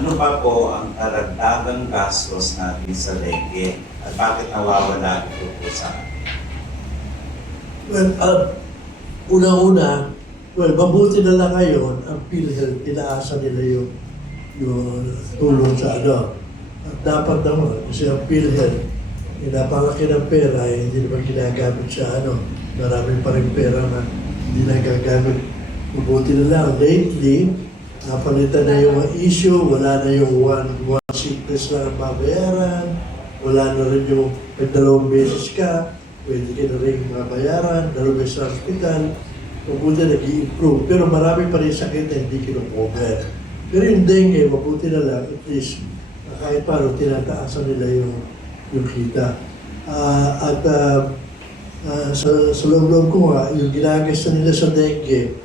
ano pa po ang karagdagang gastos natin sa dengue at bakit nawawala ito po sa atin? Well, unang-una, mabuti na lang ngayon ang PhilHealth, tinaasa nila yung tulong sa ano. At dapat naman, kasi ang PhilHealth, napalaki ng pera, hindi naman ginagamit sa ano. Maraming pa rin pera na hindi nagagamit. Mabuti na lang, lately, napalitan na yung issue, wala na yung one sickness na babayaran, wala na rin yung dalawang beses ka, pwede ka na rin mabayaran, dalawang beses sa hospital, mabuti nag-i-improve. Pero marami pa rin sakit na hindi kino-cover. Pero yung dengue, mabuti na lang, at least, kahit paano, tinataasan nila yung kita. Sa loob-loob ko nga, yung ginagasta nila sa dengue,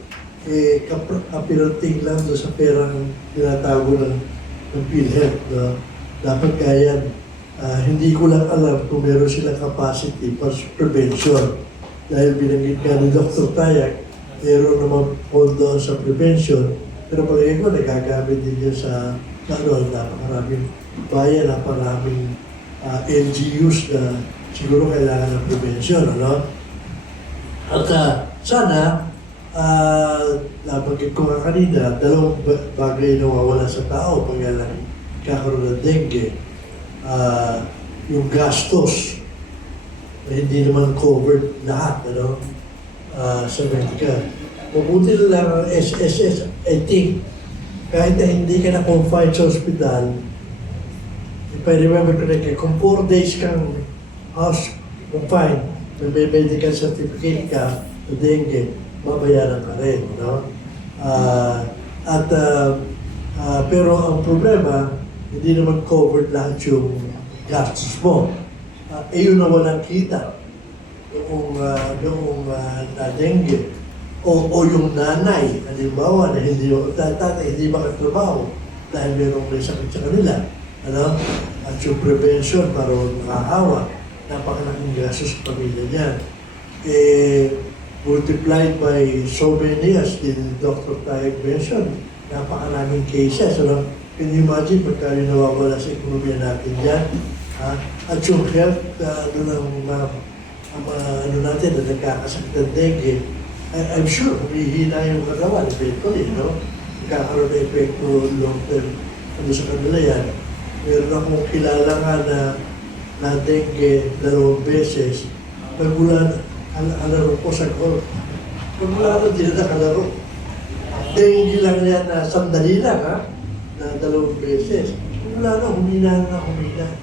kapiranting lang doon sa perang tinatago ng PhilHealth. No? Dapat kaya, hindi ko lang alam kung meron silang capacity para sa prevention. Dahil binanggit nga ni Dr. Tayak, meron naman pondo sa prevention, pero palagay ko nagagamit din yun sa napakaraming bayan, napakaraming LGUs na siguro kailangan ng prevention. Ano? At sana, nabanggit ko nga kanina, dalawang bagay na nawawala sa tao pag kakaroon ng dengue. Yung gastos na hindi naman covered lahat sa medical. Mabuti na lang ang SSS, I think, kahit na hindi ka na-confined sa hospital, if I remember correctly, kung 4 days kang house confined, may medical certificate ka sa dengue, babayaran ka rin. No? Pero ang problema, hindi naman covered lahat yung gastos mo. Yun na walang kita noong na-dengue. O yung nanay, halimbawa, na tatay hindi makatrabaho dahil mayroong may sakit sa kanila. Ano? At yung prevention para makakawa, napakalaking gastos sa pamilya niya. Multiplied by so many, as din Dr. Tayyip mentioned, napakaraming cases. Ano? Can you imagine pagka yung nawawala sa ekonomiya natin dyan? At yung health, natin na nagkakasakit ng dengue, I'm sure humihina yung katawan eventually, no? Nagkakaroon na epekto long-term sa kanila yan. Meron akong kilala nga na dengue 2 beses, nagmula kalaro po sa golf. Nagmula na din na kalaro. Dengue lang yan na sandali lang, na 2 beses. Nagmula na, humina,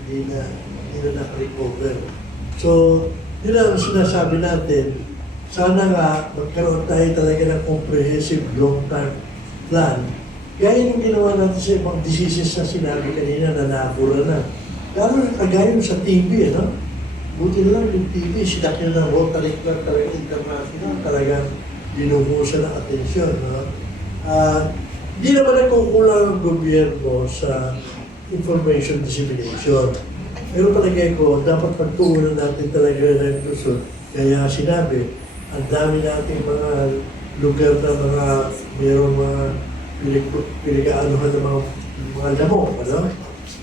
hindi na nakarecover. So, yun ang sinasabi natin, sana nga magkaroon tayo talaga ng comprehensive long-term plan. Gaya yung ginawa natin sa ibang diseases na sinabi kanina na nakura na. Lalo kagaya sa TB, no? Buti na lang yung TB, sinakyan ng Rotary Club talaga international, talagang binuhusan ng atensyon. No? Di naman nagkukulang ang gobyerno sa information dissemination. Pero palagay ko, dapat pagtuunan natin talaga ng gusto. Kaya sinabi, ang dami nating mga lugar na mayroong mga pinag-aanuhan ng mga lamok, ano?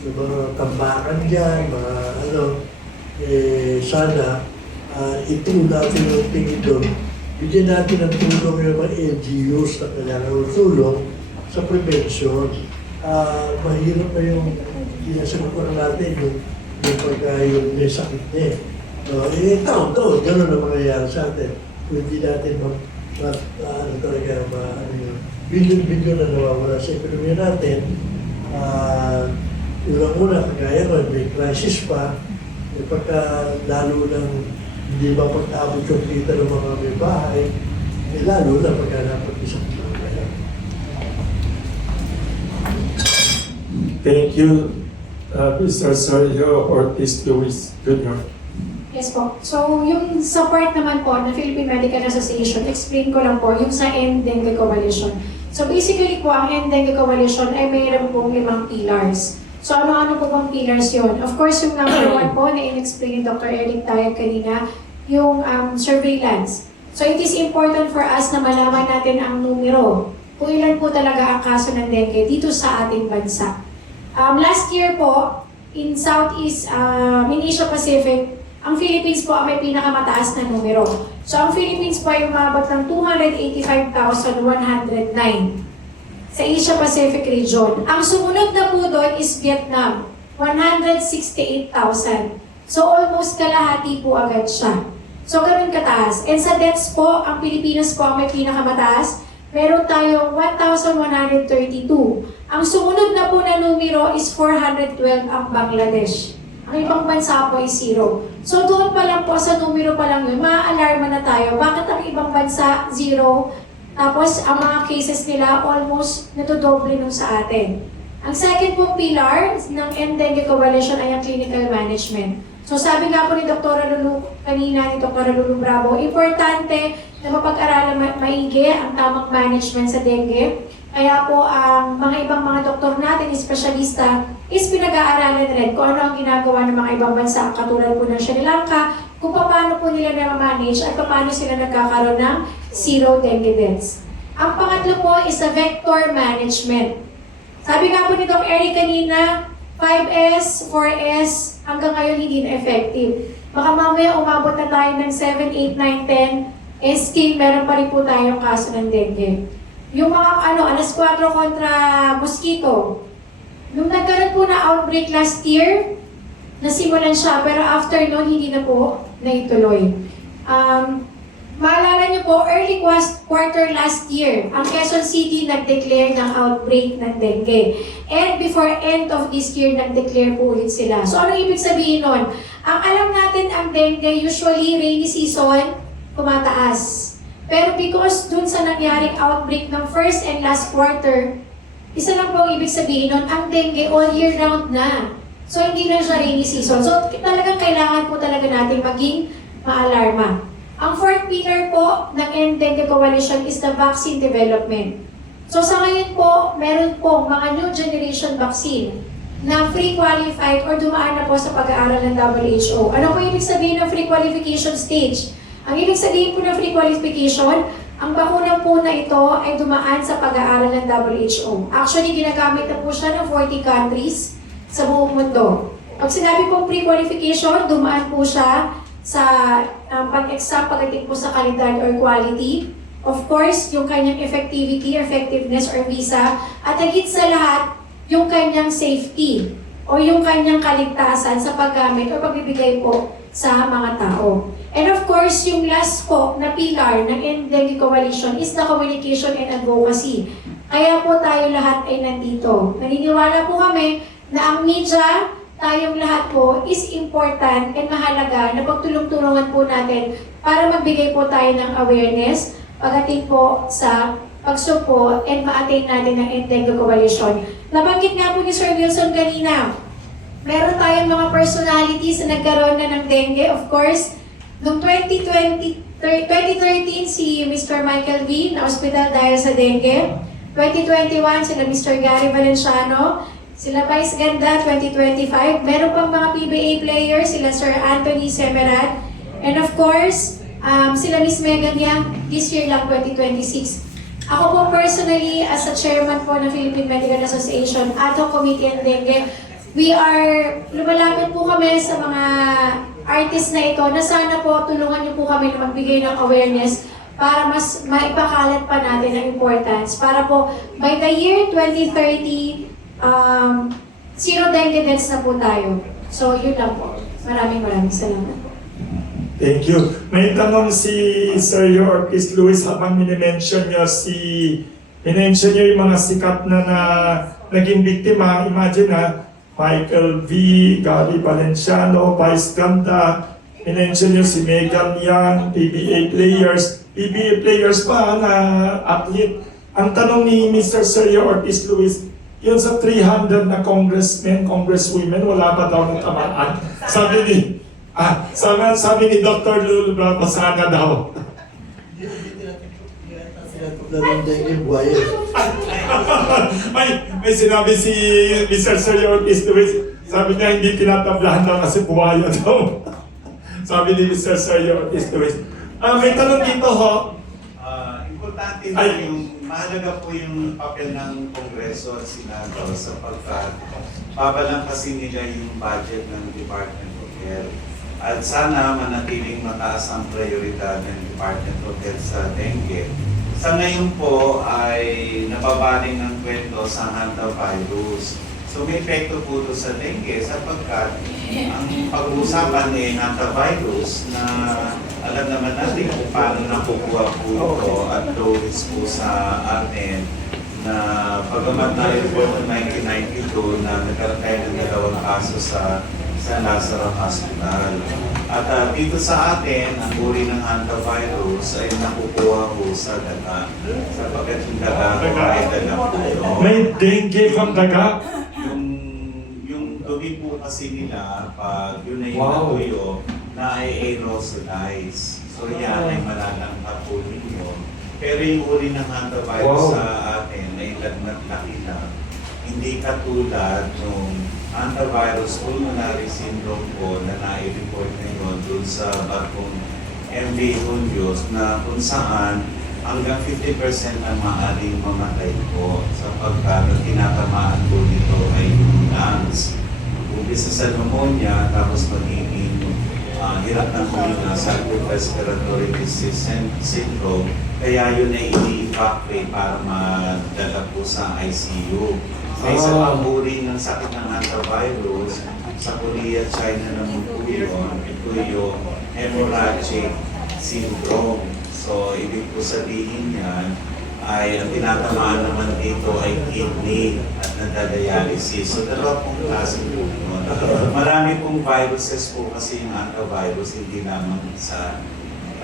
Yung mga tambakan dyan, sana ituon natin yung tingin doon. Bigyan natin ng tulong yung mga LGUs na kailangan ng tulong sa prevention. Mahirap na yung sinasagot ko natin yung pagka yung may sakit niya. Taon-taon, gano'n ang mangyayari sa atin. Kung hindi natin bilyon-bilyon na nawawala sa ekonomiya natin, una kagaya ko, may crisis pa, pagka lalo lang hindi ba pag-abot yung kita ng mga may bahay, lalo na pagka napag-isang kaya. Thank you, Mr. Sergio Ortiz Luis Jr. Yes po. So, yung sa part naman po ng Philippine Medical Association, explain ko lang po yung sa End Dengue Coalition. So, basically po, ang End Dengue Coalition ay mayroon pong 5 pillars. So, ano-ano po bang pillars yun? Of course, yung number 1 po na in-explain ni Dr. Eric Tayag kanina, yung surveillance. So, it is important for us na malaman natin ang numero. Kung ilan po talaga ang kaso ng dengue dito sa ating bansa. Last year po, in Southeast, in Asia Pacific, ang Philippines po ang may pinakamataas na numero. So ang Philippines po ay umabot ng 285,109 sa Asia Pacific region. Ang sumunod na po doon is Vietnam, 168,000. So almost kalahati po agad siya. So ganun kataas. And sa deaths po, ang Pilipinas po ang may pinakamataas. Meron tayong 1,132. Ang sumunod na po na numero is 412 ang Bangladesh. Ang ibang bansa po ay 0. So doon pa lang po sa numero pa lang yun, maa-alarma na tayo. Bakit ang ibang bansa 0? Tapos ang mga cases nila almost natudoble nung sa atin. Ang second pong pillar ng Dengue Coalition ay ang clinical management. So sabi nga po ni Dr. Lulu kanina, ni Dr. Lulu Bravo, importante na mapag-aralan maigi ang tamang management sa dengue. Kaya po ang mga ibang mga doktor natin, espesyalista, is pinag-aaralan rin kung ano ang ginagawa ng mga ibang bansa, katulad po ng Sri Lanka, kung paano po nila na-manage at paano sila nagkakaroon ng zero dengue deaths. Ang pangatlo po is a vector management. Sabi nga po ni Dr. Eric kanina, 5S, 4S, hanggang ngayon hindi na effective. Baka mamaya umabot na tayo ng 7, 8, 9, 10, still meron pa rin po tayong kaso ng dengue. Yung mga alas 4 kontra mosquito. Nung nagkaroon po na outbreak last year, nasimulan siya, pero after noon, hindi na po naituloy. Maalala niyo po, early quarter last year, ang Quezon City nag-declare ng outbreak ng dengue. And before end of this year, nag-declare po ulit sila. So ano ibig sabihin nun? Ang alam natin ang dengue, usually rainy season, tumataas. Pero because dun sa nangyaring outbreak ng first and last quarter, isa lang po ang ibig sabihin nun, ang dengue all year round na. So hindi lang siya rainy season. So talagang kailangan po talaga natin maging maalarma. Ang fourth pillar po ng Dengue Coalition is the vaccine development. So sa ngayon po, meron po mga new generation vaccine na free qualified or dumaan na po sa pag-aaral ng WHO. Ano po ibig sabihin ng free qualification stage? Ang ibig sabihin po ng free qualification, ang bakuna po na ito ay dumaan sa pag-aaral ng WHO. Actually, ginagamit na po siya ng 40 countries sa buong mundo. Pag sinabi pong free qualification, dumaan po siya sa pag-exam pagdating po sa kalidad or quality. Of course, yung kanyang effectiveness or visa. At higit sa lahat, yung kanyang safety o yung kanyang kaligtasan sa paggamit o pagbibigay po sa mga tao. And of course, yung last po na pillar ng Dengue Coalition is the communication and advocacy. Kaya po tayo lahat ay nandito. Naniniwala po kami na ang media, tayong lahat po is important and mahalaga na pagtulong-tulungan po natin para magbigay po tayo ng awareness pagdating po sa pagsupo and ma-attain natin ng Dengue Coalition. Nabanggit nga po ni Sir Wilson kanina, meron tayong mga personalities na nagkaroon na ng dengue. Of course, noong 2013 si Mr. Michael V. na hospital dahil sa dengue. 2021 sila Mr. Gary Valenciano. Sila Vice Ganda, 2025. Meron pang mga PBA players, sila Sir Anthony Semerad. And of course, sila Miss Megan Yang, this year lang, 2026. Ako po personally, as a chairman po ng Philippine Medical Association, ad hoc committee on dengue, lumalapit po kami sa mga artists na ito na sana po tulungan niyo po kami na magbigay ng awareness para mas maipakalat pa natin ang importance. Para po, by the year 2030, zero dengue deaths na po tayo. So, yun lang po. Maraming salamat po. Thank you. May tanong si Sir Ortiz Luis habang minimension niyo yung mga sikat na naging biktima. Imagine Michael V, Gary Valenciano, Vice Ganda, minention niyo si Megan Yang, PBA players pa na athlete. Ang tanong ni Mr. Sergio Ortiz Luis, yun sa 300 na congressmen, congresswomen, wala pa daw ng tamaan. Sabi ni Dr. Lulu Bravo, sana daw. Ng dengue buhaya. may sinabi si Mr. Sergio Ortiz Luis, sabi niya hindi tinatablahan daw kasi buhaya daw. Sabi ni Mr. Sergio Ortiz Luis. May tanong dito ho. Importante na yung mahalaga po yung papel ng Kongreso at Senado sapagkat babalang kasi nila yung budget ng Department of Health. At sana manatiling mataas ang prioridad ng Department of Health sa dengue. Sa ngayon po ay nababaling ng kwento sa hantavirus. So may epekto po ito sa dengue sapagkat ang pag-uusapan ay hantavirus na alam naman natin kung paano nakukuha po ito at low risk po sa atin na pagamat na report ng 1992 na nagkaroon tayo ng 2 kaso sa Lazaro Hospital. At dito sa atin, ang uri ng hantavirus ay nakukuha po sa daga. Sapagkat yung daga ay daga po yun. May dengue from daga? Yung dumi po kasi nila, pag yun ay Wow. natuyo, na ay aerosolize. So yan ay malalangkap po ninyo. Pero yung uri ng hantavirus Wow. sa atin ay lagnat laki lang. Hindi katulad nung hantavirus pulmonary syndrome po na nai-report ngayon doon sa bagong MV Hondios na kung saan hanggang 50% ang maaaring mamatay po sapagkat ang tinatamaan po nito ay yung lungs. Umpisa sa pneumonia tapos magiging hirap ng huminga sa acute respiratory disease syndrome. Kaya yun ay ini-evacuate para madala po sa ICU. May isa pang uri ng sakit ng hantavirus sa Korea, China naman po yun. Ito yung hemorrhagic syndrome. So, ibig po sabihin yan ay ang tinatamaan naman dito ay kidney at nadadialysis. So, dalawa pong klase po yun. Marami pong viruses po kasi yung hantavirus, hindi lamang isa.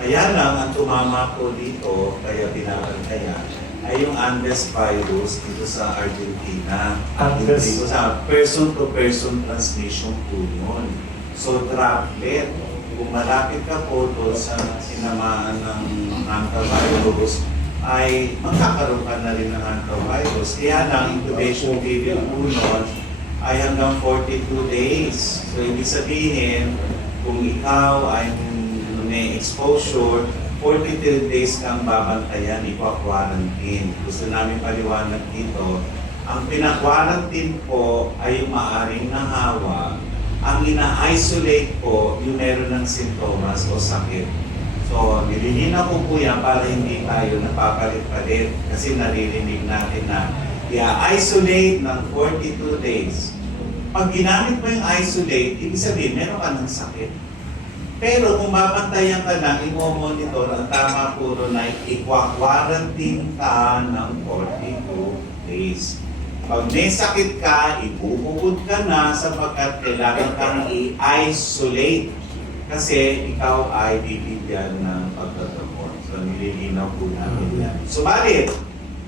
Kaya lang, ang tumama po dito, kaya binabantayan, ay yung Andes virus dito sa Argentina. Andes. Dito sa person-to-person transmission po yun. So, droplet. Kung malapit ka po doon sa sinamaan ng hantavirus, ay magkakaroon ka na rin ng hantavirus. Kaya lang, incubation period po nun ay hanggang 42 days. So, ibig sabihin, kung ikaw ay may exposure, 42 days kang babantayan, ipa-quarantine. Gusto namin paliwanag dito, ang pina-quarantine po ay yung maaaring nahawa. Ang ina-isolate po, yung meron ng sintomas o sakit. So, nililinaw ko po yan para hindi tayo napapalit-palit kasi naririnig natin na i-isolate ng 42 days. Pag ginamit mo yung isolate, ibig sabihin, meron ka ng sakit. Pero kung babantayan ka lang, i-monitor, ang tama po ron ay i-quarantine ka ng 42 days. Pag may sakit ka, ibubukod ka na sapagkat kailangan kang i-isolate kasi ikaw ay bibigyan ng pagtatamon. So, nililinaw po namin yan. Subalit,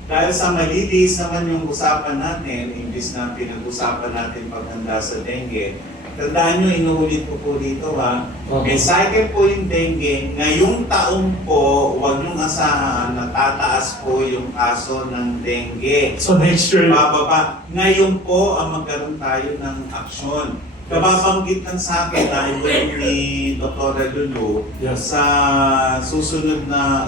dahil sa malilis naman yung usapan natin, imbis na pinag-usapan natin paghanda sa dengue, tandaan nyo, inuulit ko po dito ha. May cycle po yung dengue. Ngayong taong po, huwag nyong asahan na tataas po yung kaso ng dengue. So next year, Bababa. Ngayon po, ang magkaroon tayo ng aksyon. Kababanggit lang sa akin na ito ni Dr. Lulu yes. sa susunod na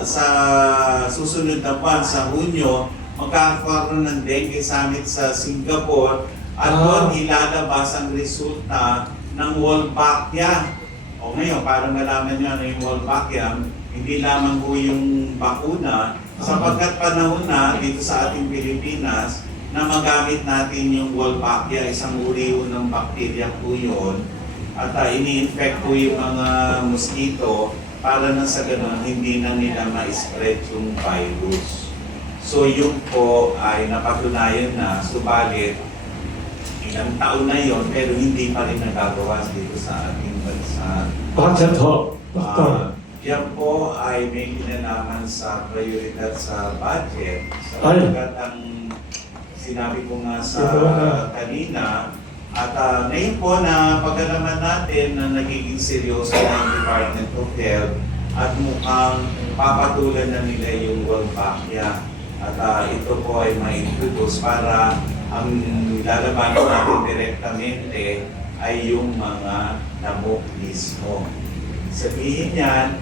buwan, sa Hunyo, magkakaroon ng dengue summit sa Singapore at doon ilalabas ang resulta ng Wolbachia. O ngayon, para malaman nyo ano yung Wolbachia, hindi lamang po yung bakuna, sapagkat panahon na dito sa ating Pilipinas na magamit natin yung Wolbachia, isang uri ng bakterya po yun, at ini-infect po yung mga mosquito para na sa ganun hindi na nila ma-spread yung virus. So yun po ay napatunayan na, subalit ilang taon na yon pero hindi pa rin nagagawa dito sa ating bansa. Bakit ho, Doktor? Yan po ay may kinalaman sa prioridad sa budget. Sapagkat ang sinabi ko nga sa kanina, at ngayon po na pagkalaman natin na nagiging seryoso na yung Department of Health at mukhang papatulan na nila yung Wolbachia. At ito po ay ma-introduce para ang lalabanan natin direktamente ay yung mga lamok mismo. Sabihin yan,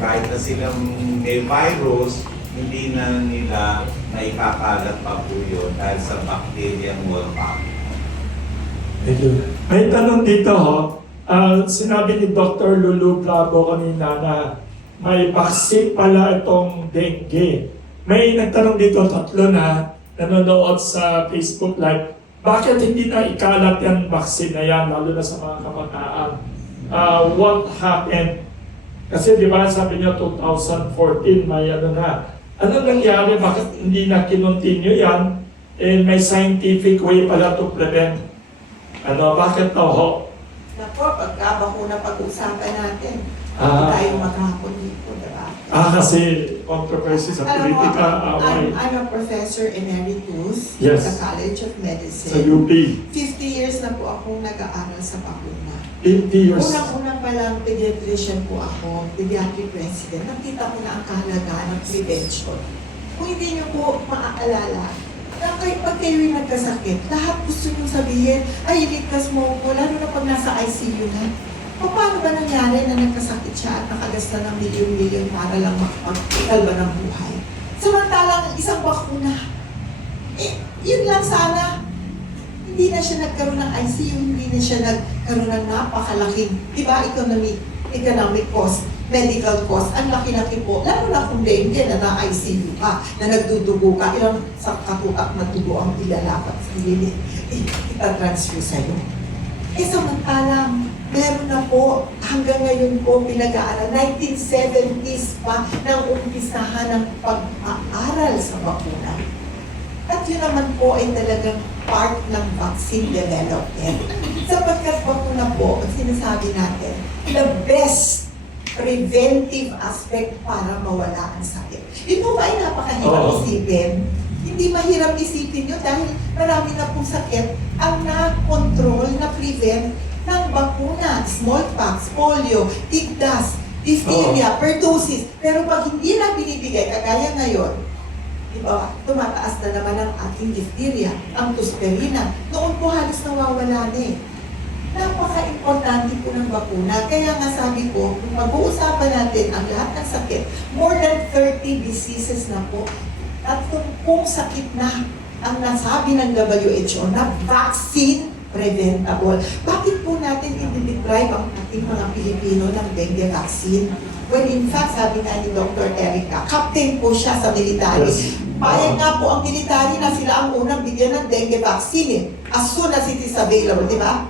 kahit na silang may virus, hindi na nila na ikakalat pa po yun dahil sa bacterial moldpack. Thank you. May tanong dito ho. Sinabi ni Dr. Lulu Bravo kanina na may vaccine pala itong dengue. May nagtanong dito, tatlo na nanonood sa Facebook Live. Bakit hindi na ikalat yung vaccine na yan, lalo na sa mga kabataan? What happened? Kasi di ba sabi niyo 2014 may ano na. Ano nangyari? Bakit hindi na kinontinue yan? And may scientific way pala to prevent. Bakit daw ho? Nako, pagkabakuna pag-usapan natin, Ah. hindi tayo maghapon dito, diba? Kasi controversy sa Alam mo, politika, away. I'm a professor emeritus Yes. sa College of Sa Medicine. UP, 50 years na po akong nag-aaral sa bakuna. 50 years. Unang-unang pa lang pediatrician po ako, pediatric resident. Nakita ko na ang kahalagaan ng prevention. Kung hindi niyo po maaalala, na pag kayo'y nagkasakit, lahat gusto niyo sabihin, ay, iligtas mo ko, lalo na pag nasa ICU na. O paano ba nangyari na nagkasakit siya at nakagasta ng milyon-milyon para lang makapagkalba ng buhay? Samantalang isang bakuna, yun lang sana. Hindi na siya nagkaroon ng ICU, hindi na siya nagkaroon ng napakalaking, economic cost, medical cost. Ang laki-laki po, lalo na kung dengue na na-ICU ka, na nagdudugo ka, ilang sa katutak na dugo ang ilalapat sa itatransfuse sa'yo. Samantalang, meron na po, hanggang ngayon po, pinag-aaral, 1970s pa, nang umpisahan ng pag-aaral sa bakuna. At yun naman po ay talagang part ng vaccine development. Sapagkat bakuna po, ang sinasabi natin, the best preventive aspect para mawala ang sakit. Ito ba ay napakahirap Oo. isipin? Hindi mahirap isipin yun dahil marami na pong sakit ang na-control, na-prevent ng bakuna, smallpox, polio, tigdas, diphtheria, pertussis. Pero pag hindi na binibigay, kagaya ngayon, di ba, tumataas na naman ang ating diphtheria, ang tusperina. Noon po halos nawawala na eh. Napaka-importante po ng bakuna. Kaya nga sabi ko, kung mag-uusapan natin ang lahat ng sakit, more than 30 diseases na po, at kung sakit na ang nasabi ng WHO na vaccine preventable. Bakit po natin i-deprive ang ating mga Pilipino ng dengue vaccine? When in fact, sabi nga ni Dr. Erica, captain po siya sa military. Yes. Payag nga po ang military na sila ang unang bigyan ng dengue vaccine eh. As soon as it is available, di ba?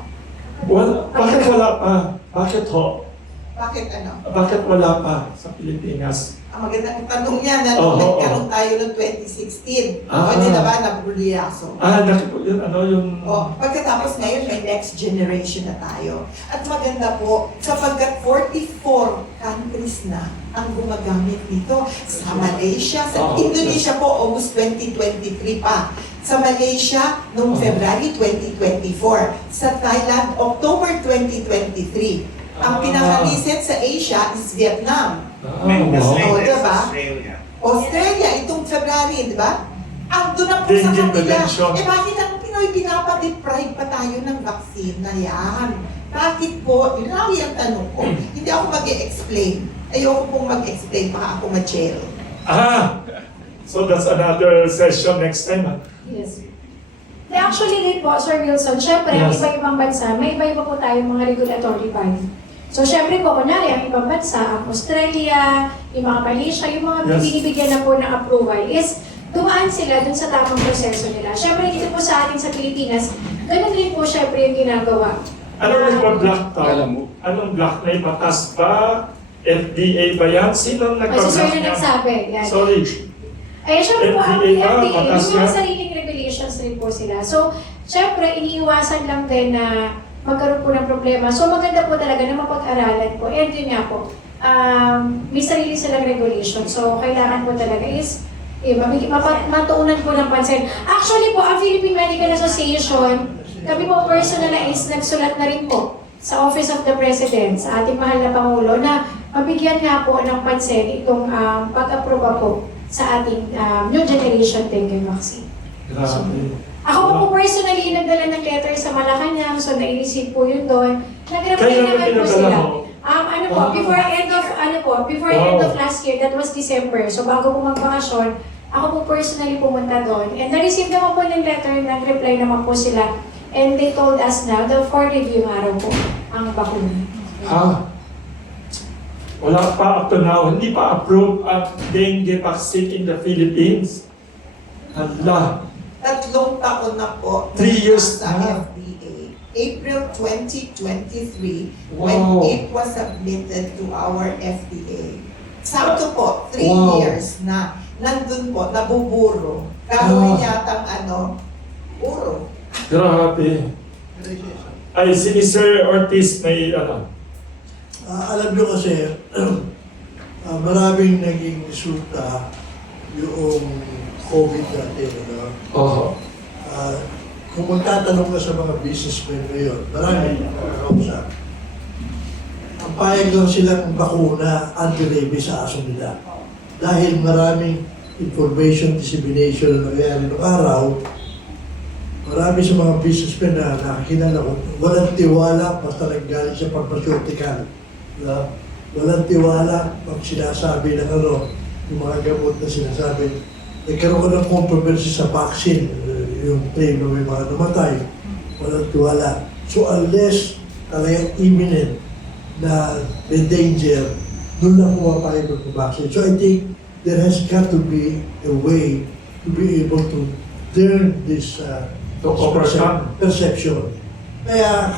Bakit wala pa? Bakit ho? Bakit ano? Bakit wala pa sa Pilipinas? Ang magandang tanong yan na Oo, nagkaroon tayo noong 2016. Ah. O di na ba, nabulyaso. Yung... O, pagkatapos ngayon may next generation na tayo. At maganda po, sapagkat 44 countries na ang gumagamit nito. Sa Malaysia, sa Oo. Indonesia po, August 2023 pa. Sa Malaysia, noong Oo. February 2024. Sa Thailand, October 2023. Ang pinaka-recent sa Asia is Vietnam. May wow. kasi Oo, diba? Australia. Australia, itong February, di ba? Ang doon na po sa Dengue kanila. prevention. Bakit ang Pinoy pinapa-deprive pa tayo ng vaccine na yan? Bakit po? Yun lang yung tanong ko. Hindi ako mag-e-explain. Ayoko pong mag-explain, baka ako ma-jail. So that's another session next time. Yes. Actually din po, Sir Wilson, syempre, ang Yes. iba-ibang bansa, may iba-iba po tayong mga regulatory body. So, syempre po, kunyari, ang ibang bansa, ang Australia, yung mga Malaysia, yung mga Yes. binibigyan na po ng approval is dumaan sila dun sa tamang proseso nila. Syempre, dito po sa atin sa Pilipinas, ganun din po syempre yung ginagawa. Anong nagpa-block tayo? Anong block? May batas ba? FDA ba yan? Sino Ay, so, sir nagpa-block na niya? nagsabi. Yan. Sorry. Ay, syempre po, ang FDA ba? FDA, Batas yung mga yan? sariling regulations rin po sila. So, syempre, iniiwasan lang din na magkaroon po ng problema. So, maganda po talaga na mapag-aralan po. And yun nga po, may sarili silang regulation. So, kailangan po talaga is matuunan po ng pansin. Actually po, ang Philippine Medical Association, kami po personal na is nagsulat na rin po sa Office of the President, sa ating mahal na Pangulo, na mabigyan nga po ng pansin itong pag-aproba po sa ating new generation dengue vaccine. Grabe. Ako po personally nagdala ng letter sa Malacanang, so na-receive po yun doon. Nag-reply Kaya naman po pinadala sila. mo? Ano po, before end of last year, that was December. So bago po magbakasyon, ako po personally pumunta doon. And na-receive naman po ng letter, nag-reply naman po sila. And they told us na, for review nga raw po ang bakuna. Ha? Wala pa up to now, hindi pa approved ang dengue vaccine in the Philippines. Hala. 3 taon na po 3 years sa na. FDA. April 2023, Wow. when it was submitted to our FDA. Sakto po, 3 Wow. years na nandun po, nabuburo. Gagawin Ah. yatang puro. Grabe. Ay, si Sir Ortiz may ano. Alam nyo kasi, maraming naging resulta yung COVID natin. Ano? Oo. Kung magtatanong ka sa mga businessmen ngayon, maraming nakakausap. Ang payag lang sila ng bakuna anti-rabies sa aso nila. Dahil maraming information dissemination na nangyayari noong araw, marami sa mga businessmen na nakakilala ko, walang tiwala basta nanggaling sa pharmaceutical. Na walang tiwala pag sinasabi ng yung mga gamot na sinasabi. Nagkaroon ko ng controversy sa vaccine, yung claim na may mga namatay, walang tiwala. So unless talagang imminent na may danger, doon lang pumapayag mag-vaccine. So I think there has got to be a way to be able to turn this To overcome. perception. Kaya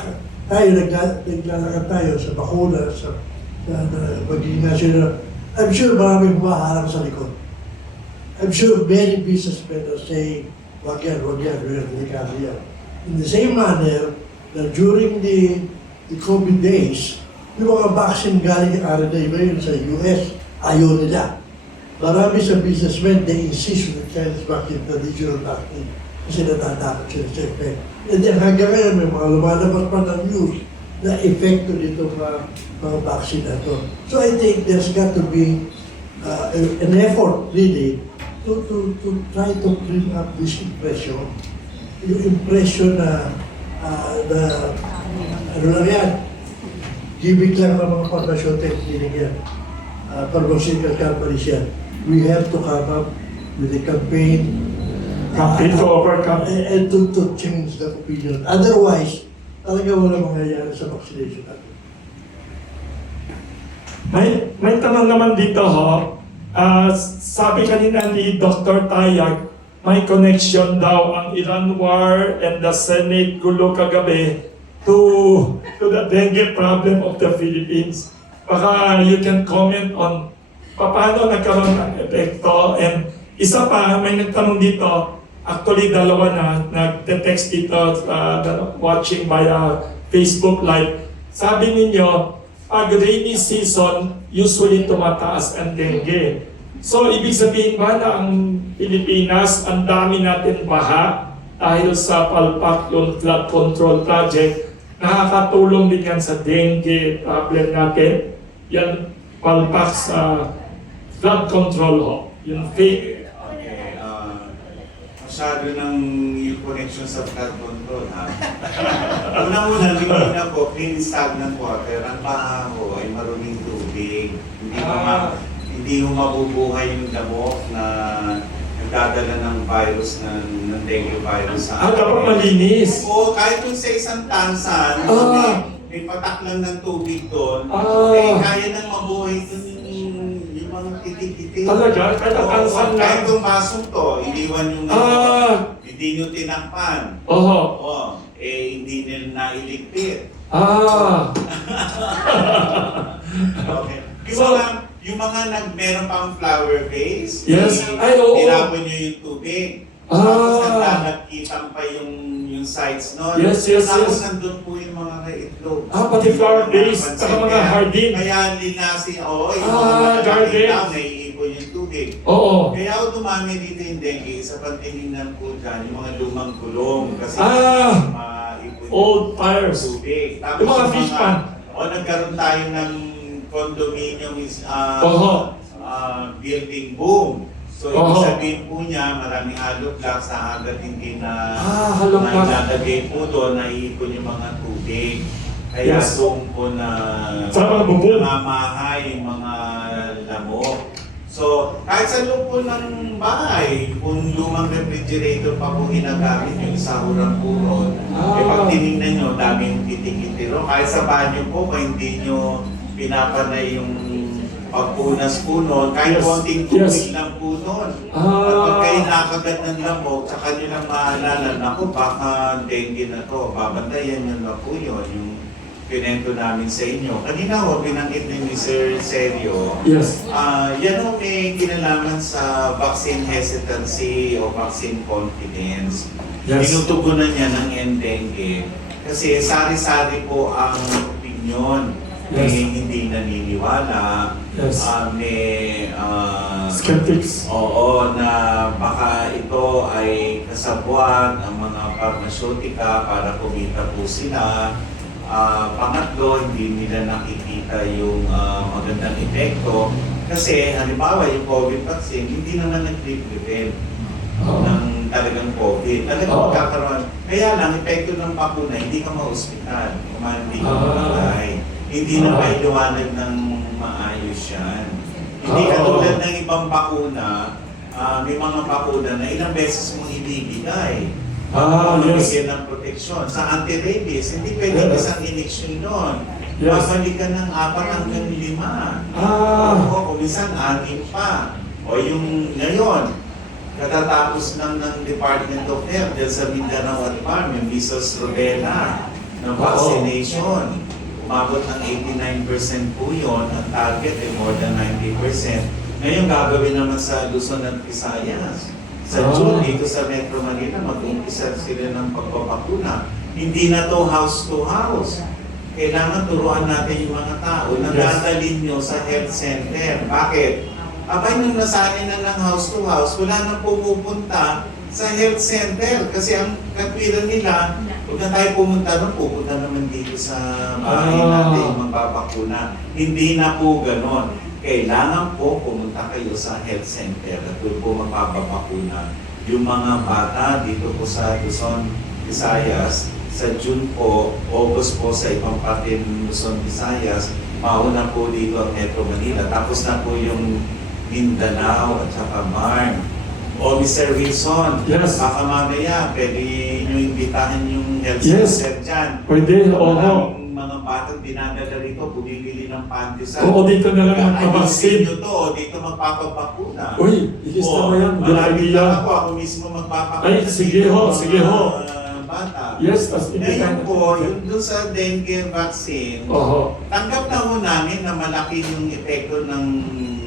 tayo, naglalakad tayo sa bakuna, sa magiging national. I'm sure maraming humaharang sa likod. I'm sure many businessmen are saying, wag yan, we're delikado yan. In the same manner, na during the COVID days, yung mga vaccine galing ng RNA ngayon sa US, ayaw nila. Marami sa businessmen, they insist with the Chinese vaccine, traditional vaccine, kasi natatakot sila sa effect. And then hanggang ngayon, may mga lumalabas pa ng news na epekto nito mga vaccine na ito. So I think there's got to be an effort really to try to clean up this impression. Yung impression na ano lang yan, gimmick lang ng mga pharmaceutical clinic yan, pharmaceutical companies yan. We have to come up with a campaign Campaign to overcome. and to change the opinion. Otherwise, talaga wala mangyayari sa vaccination natin. May tanong naman dito ho. Sabi kanina ni Dr. Tayag, may connection daw ang Iran war and the Senate gulo kagabi to the dengue problem of the Philippines. Baka you can comment on paano nagkaroon ng epekto. And isa pa, may nagtanong dito, actually dalawa na, nagte-text dito, watching via Facebook Live. Sabi ninyo, pag rainy season, usually tumataas ang dengue. So, ibig sabihin ba na ang Pilipinas, ang dami natin baha dahil sa Palpak yung flood control project, nakakatulong din yan sa dengue problem natin. Yan, Palpak sa flood control ho. Yung fake. Okay, masyado ng yung connection sa flood control, ha? Unang-una, hindi na po, clean stagnant water. Ang baha ho ay maruming tubig. Hindi mo mabubuhay yung lamok na nagdadala ng virus, ng dengue virus sa Dapat malinis. Oo, kahit yung sa isang tansan, may patak lang ng tubig doon, kaya nang mabuhay doon yung mga titik-titik. Talaga? Kahit ang tansan lang? Kahit yung basong to, iniwan yung hindi nyo tinakpan. Oho. Hindi nyo nailigpit. Okay. Yung mga meron pang flower vase, Yes. Ay, oo. tinapon nyo yung tubig. Tapos naglalagkitan pa yung sides nun. Yes. Tapos nandun po yung mga itlog. Pati flower vase, saka mga hardin. Kaya linasin, garden. naiipon yung tubig. Oo. Kaya dumami dito yung dengue, sa pantingin po dyan, yung mga lumang gulong. Kasi maipon Old yung fires. tubig. Tapos Yung mga fish pan. nagkaroon tayo ng condominium building boom. So, ibig sabihin po niya, maraming halok lang sa agad hindi na halok lang. nailalagay po doon, naiipon yung mga tubig. Kaya Yes. doon po na Sa mga bubong. namamahay yung mga lamok. So, kahit sa loob po ng bahay, kung lumang refrigerator pa po ginagamit yung sahurang puron, eh pag tinignan nyo, daming kitikiti ro. Kahit sa banyo po, kung hindi nyo pinapanay yung pagpunas po nun, kahit Yes. konting tubig Yes. lang po nun. At Ah. pag kayo nakagat ng lamok, sa kanilang maalala, naku, baka dengue na to, babantayan nyo na po yun, yung pinento namin sa inyo. Kanina ho, binanggit ni Mr. Sergio, Yes. yan ho may kinalaman sa vaccine hesitancy o vaccine confidence. Yes. Tinutugunan niya ng dengue kasi sari-sari po ang opinion. May Yes. hindi naniniwala, Yes. may Skeptics. oo, na baka ito ay kasabuan ang mga parmasyotika para kumita po sila. Pangatlo, hindi nila nakikita yung magandang epekto. Kasi halimbawa yung COVID vaccine, hindi naman nag-prevent ng talagang COVID. Talagang Oo. magkakaroon. Kaya lang, epekto ng bakuna, hindi ka ma-hospital, hindi ka Ah. mamatay. Hindi na Ah. mailiwanag ng maayos yan. Hindi Oo. katulad ng ibang bakuna, may mga bakuna na ilang beses mong ibibigay. Yes. Bigyan ng proteksyon. Sa anti-rabies, hindi pwede Yes. isang injection doon. Yes. Babalik ka ng 4 hanggang 5. O kung minsan 6 pa. O yung ngayon, katatapos lang ng Department of Health dyan sa Mindanao at Farm, yung measles rubella ng vaccination. Umabot ng 89% po yun. Ang target ay more than 90%. Ngayon gagawin naman sa Luzon at Visayas. Sa June, dito sa Metro Manila, mag-umpisa sila ng pagpapakuna. Hindi na to house to house. Kailangan turuan natin yung mga tao na Yes. dadalhin nyo sa health center. Bakit? Abay, nung nasanay na ng house to house, wala nang pumupunta sa health center. Kasi ang katwiran nila, huwag na tayo pumunta nun, pupunta naman dito sa bahay natin yung magbabakuna. Hindi na po ganon. Kailangan po pumunta kayo sa health center at doon po magpapabakuna. Yung mga bata dito po sa Luzon, Visayas, sa June po, August po sa ibang parte ng Luzon, Visayas, mauna po dito ang Metro Manila. Tapos na po yung Mindanao at saka Marn. O Mr. Wilson, Yes. baka mamaya pwede nyo imbitahan yung health Yes. center dyan. Pwede, oo. Maraming mga batang dinadala rito, bumibili ng pantisan. Oo, dito na lang Ayusin magpabaksin. nyo to, dito magpapabakuna. Uy, ilista mo yan. Good malapit idea. lang ako mismo magpapakuna. Ay, sige ho, dito, sige ho. Bata. Yes, tas Ngayon ibigay po, yung doon sa dengue vaccine, Oo. tanggap na ho namin na malaki yung epekto ng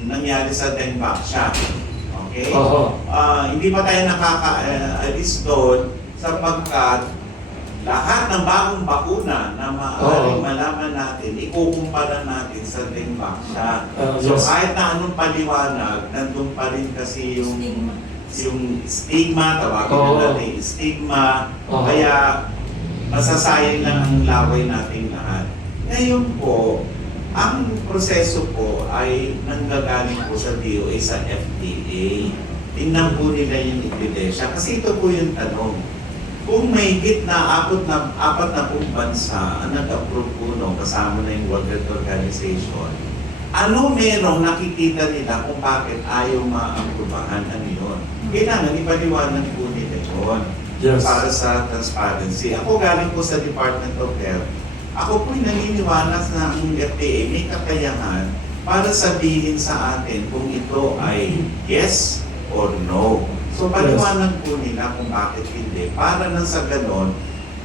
nangyari sa Denvaxia. Okay? Oo. Hindi pa tayo nakaka-alis doon sapagkat lahat ng bagong bakuna na maaaring Oo. malaman natin, ikukumpara natin sa Denvaxia. So Yes. kahit na anong paliwanag, nandun pa rin kasi yung stigma, tawagin Oo. na natin, stigma, Oo. kaya masasayang lang ang laway nating lahat. Ngayon po, ang proseso po ay nanggagaling po sa DOA sa FDA. Tingnan po nila yung ebidensya. Kasi ito po yung tanong. Kung may na apat na pong bansa ang nag-approve po nung kasama na yung World Health Organization, ano merong nakikita nila kung bakit ayaw maaprubahan ano yun? Kailangan ipaliwanag po nila yun Yes. para sa transparency. Ako galing po sa Department of Health. Ako po'y naniniwala na ang FDA may kakayahan para sabihin sa atin kung ito ay yes or no. So paliwanag po nila kung bakit hindi. Para nang sa ganon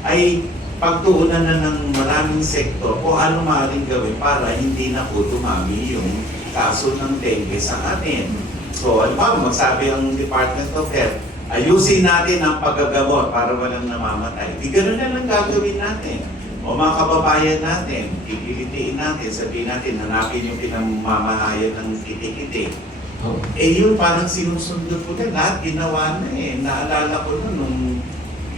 ay pagtuunan na ng maraming sektor kung ano maaaring gawin para hindi na po dumami yung kaso ng dengue sa atin. So ano ba, magsabi ang Department of Health, ayusin natin ang paggagamot para walang namamatay. Di ganun na lang gagawin natin. O mga kababayan natin, pipilitiin natin, sabihin natin, hanapin yung pinamamahayan ng kiti-kiti. Oo. Yun parang sinusunod ko na lahat, ginawa na eh. Naalala ko nun, nung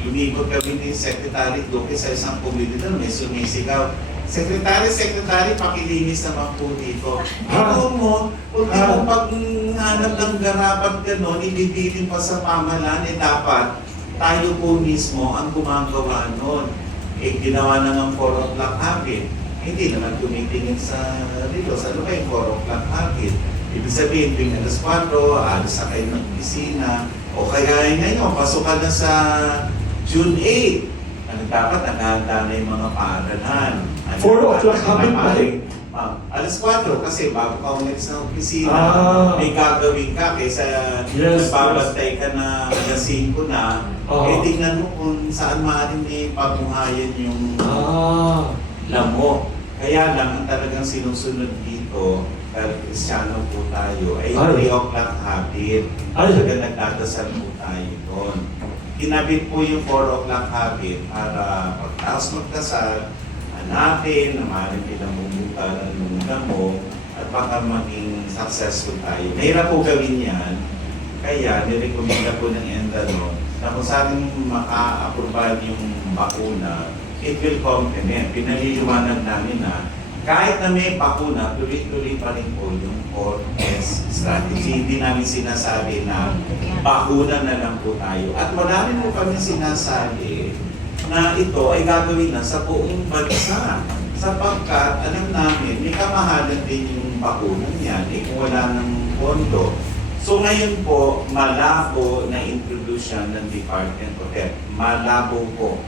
lumibot kami ni Secretary Duque sa isang komunidad, may sumisigaw, Secretary, pakilinis naman po dito. Ikaw mo, kung di mo paghanap ng garapat gano'n, ibibilin pa sa pamahalaan, dapat tayo po mismo ang gumagawa nun. Ginawa na ng 4 o'clock habit. Hindi naman tumitingin sa relos. Ano ba yung 4 o'clock habit? Ibig sabihin, tuwing alas 4, alas na kayo ng opisina. O kaya ngayon, pasok ka na sa June 8. Ano dapat, nakahanda na yung mga paaralan. 4 o'clock habit pa rin. Alas 4 kasi bago ka umalis ng opisina, may gagawin ka kaysa Yes, nagbabantay ka na alas 5 na. Tingnan mo kung saan maaaring may pamuhayan yung lamo. Kaya lang, ang talagang sinusunod dito, dahil Kristiyano po tayo, ay 3 o'clock habit. Talaga nagdadasal po tayo doon. Kinabit po yung 4 o'clock habit para pagkatapos magdasal, hanapin na maaaring pinamumutan ng lamo at baka maging successful tayo. Mahirap po gawin yan. Kaya nirekomenda po ng Endano na kung saan maka-aproval yung bakuna, it will complement. Pinaliliwanag namin na kahit na may bakuna, tuloy-tuloy pa rin po yung 4S strategy. Hindi namin sinasabi na bakuna na lang po tayo. At wala rin po kami sinasabi na ito ay gagawin na sa buong bansa. Sapagkat alam namin, may kamahalan din yung bakuna niyan kung wala ng pondo. So ngayon po, malabo na introduce yan ng Department of Health. Malabo po.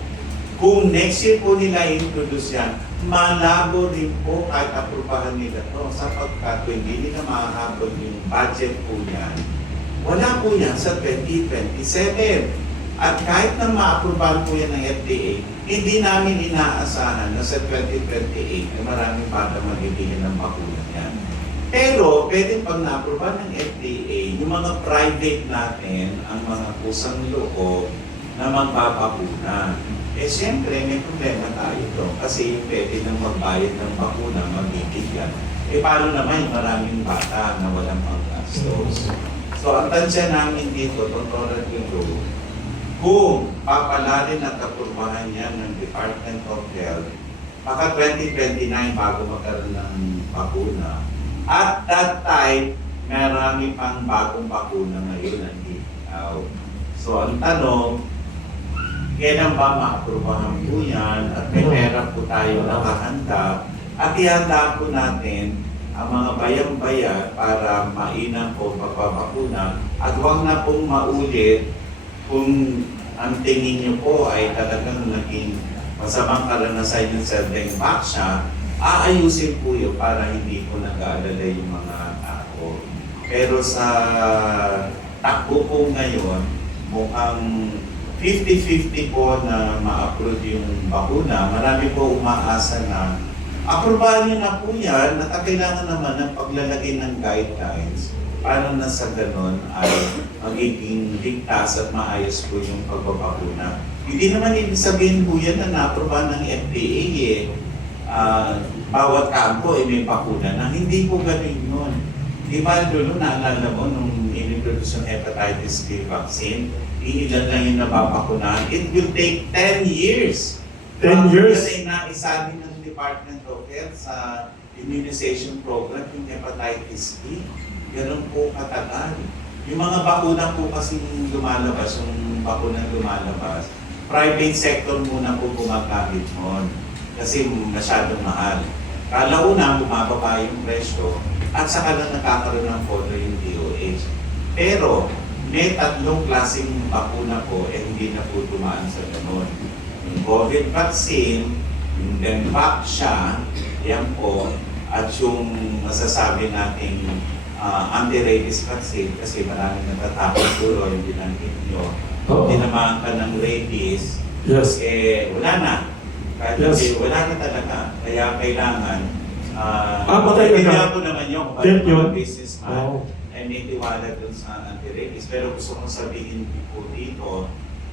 Kung next year po nila introduce yan, malabo rin po kahit aprubahan nila to. Sapagkat kung hindi nila makahabol yung budget po yan, wala po yan sa 2027. At kahit na ma-aprubahan po yan ng FDA, hindi namin inaasahan na sa 2028 ay maraming bata magiging ng bakuna yan. Pero pwede pag na-aprubahan ng FDA, yung mga private natin, ang mga kusang loob na magbabakuna. Siyempre, may problema tayo doon kasi yung pwede nang magbayad ng bakuna, mabibigyan. Paano naman yung maraming bata na walang panggastos? So, ang tansya namin dito, Dr. Gulo, kung papalalin at apurbahan yan ng Department of Health, baka 2029 bago magkaroon ng bakuna. At that time, marami pang bagong bakuna ngayon ang out. So, ang tanong, kailan ba maaprubahan po yan at may pera po tayo nakahanda at ihanda po natin ang mga bayang-bayan para mainam po pagpapakuna at huwag na pong maulit kung ang tingin niyo po ay talagang naging masamang karanasan yung self-bank siya, aayusin po yun para hindi po nag-aalala yung mga tao. Pero sa takbo po ngayon, mukhang 50-50 po na ma-approve yung bakuna. Marami po umaasa na aprobahan nyo na po yan at kailangan naman ng paglalagay ng guidelines paano na sa ganon ay magiging ligtas at maayos po yung pagbabakuna. Hindi naman ibig sabihin po yan na na-aprobahan ng FDA bawat kampo ay may bakuna na hindi po ganun yun. Di ba, Lolo, naalala mo nung in-introduce yung hepatitis B vaccine, ilan lang yung nababakunahan. It will take 10 years. 10 years? Yan ay naisabi ng Department of Health sa immunization program yung hepatitis B. Ganun po katagal. Yung mga bakuna po kasi lumalabas, yung bakuna lumalabas, private sector muna po gumagamit nun kasi masyadong mahal. Kalauna, bumababa yung presyo at saka na nakakaroon ng pondo yung DOH. Pero, may tatlong klaseng bakuna po hindi na po dumaan sa ganun. Yung COVID vaccine, yung Dengvaxia, yan po, at yung masasabi nating anti-rabies vaccine kasi maraming natatakot po yung binanggit nyo. Tinamaan ka ng rabies, wala na. Kahit wala na talaga. Kaya kailangan, patay ka. ko naman yung kapag mga businessman, ay may tiwala dun sa anti-rabies. Pero gusto kong sabihin po dito,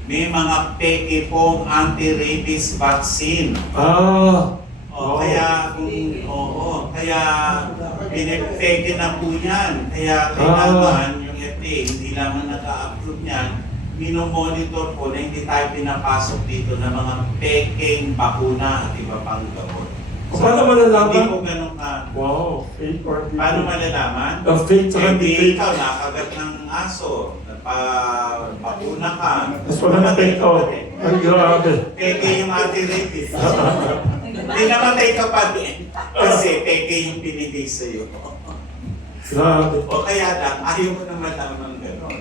may mga peke pong anti-rabies vaccine. Kaya pinipeke na po yan. Kaya kailangan yung FDA, hindi naman naka-approve niyan, minomonitor po na hindi tayo pinapasok dito ng mga peking bakuna at iba pang gamot. Paano malalaman? Hindi po ganun ka. Wow, fake or fake? Paano malalaman? Fake sa Hindi ikaw nakagat ng aso, bakuna ka. Mas wala na fake ko. Ay, grabe. Peke yung anti-rabies. Hindi namatay ka pa din. Kasi peke yung binigay sa'yo. Grabe. O kaya lang, ayaw mo naman lang ng gano'n.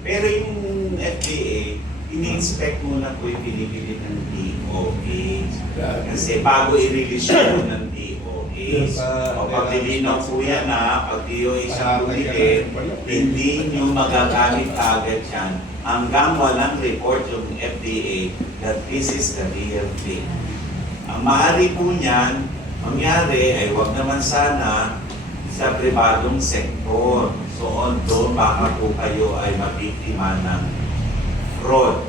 Pero yung FDA, ini-inspect muna po yung pinipili ng DOA. Kasi bago i-release yun ng DOA. Yes. O pag nilinaw po yan na, pag DOA siya bumili, hindi nyo magagamit agad yan hanggang walang report yung FDA that this is the real thing. Ang maaari po niyan, mangyari ay wag naman sana sa pribadong sektor. So doon baka po kayo ay mabiktima ng fraud.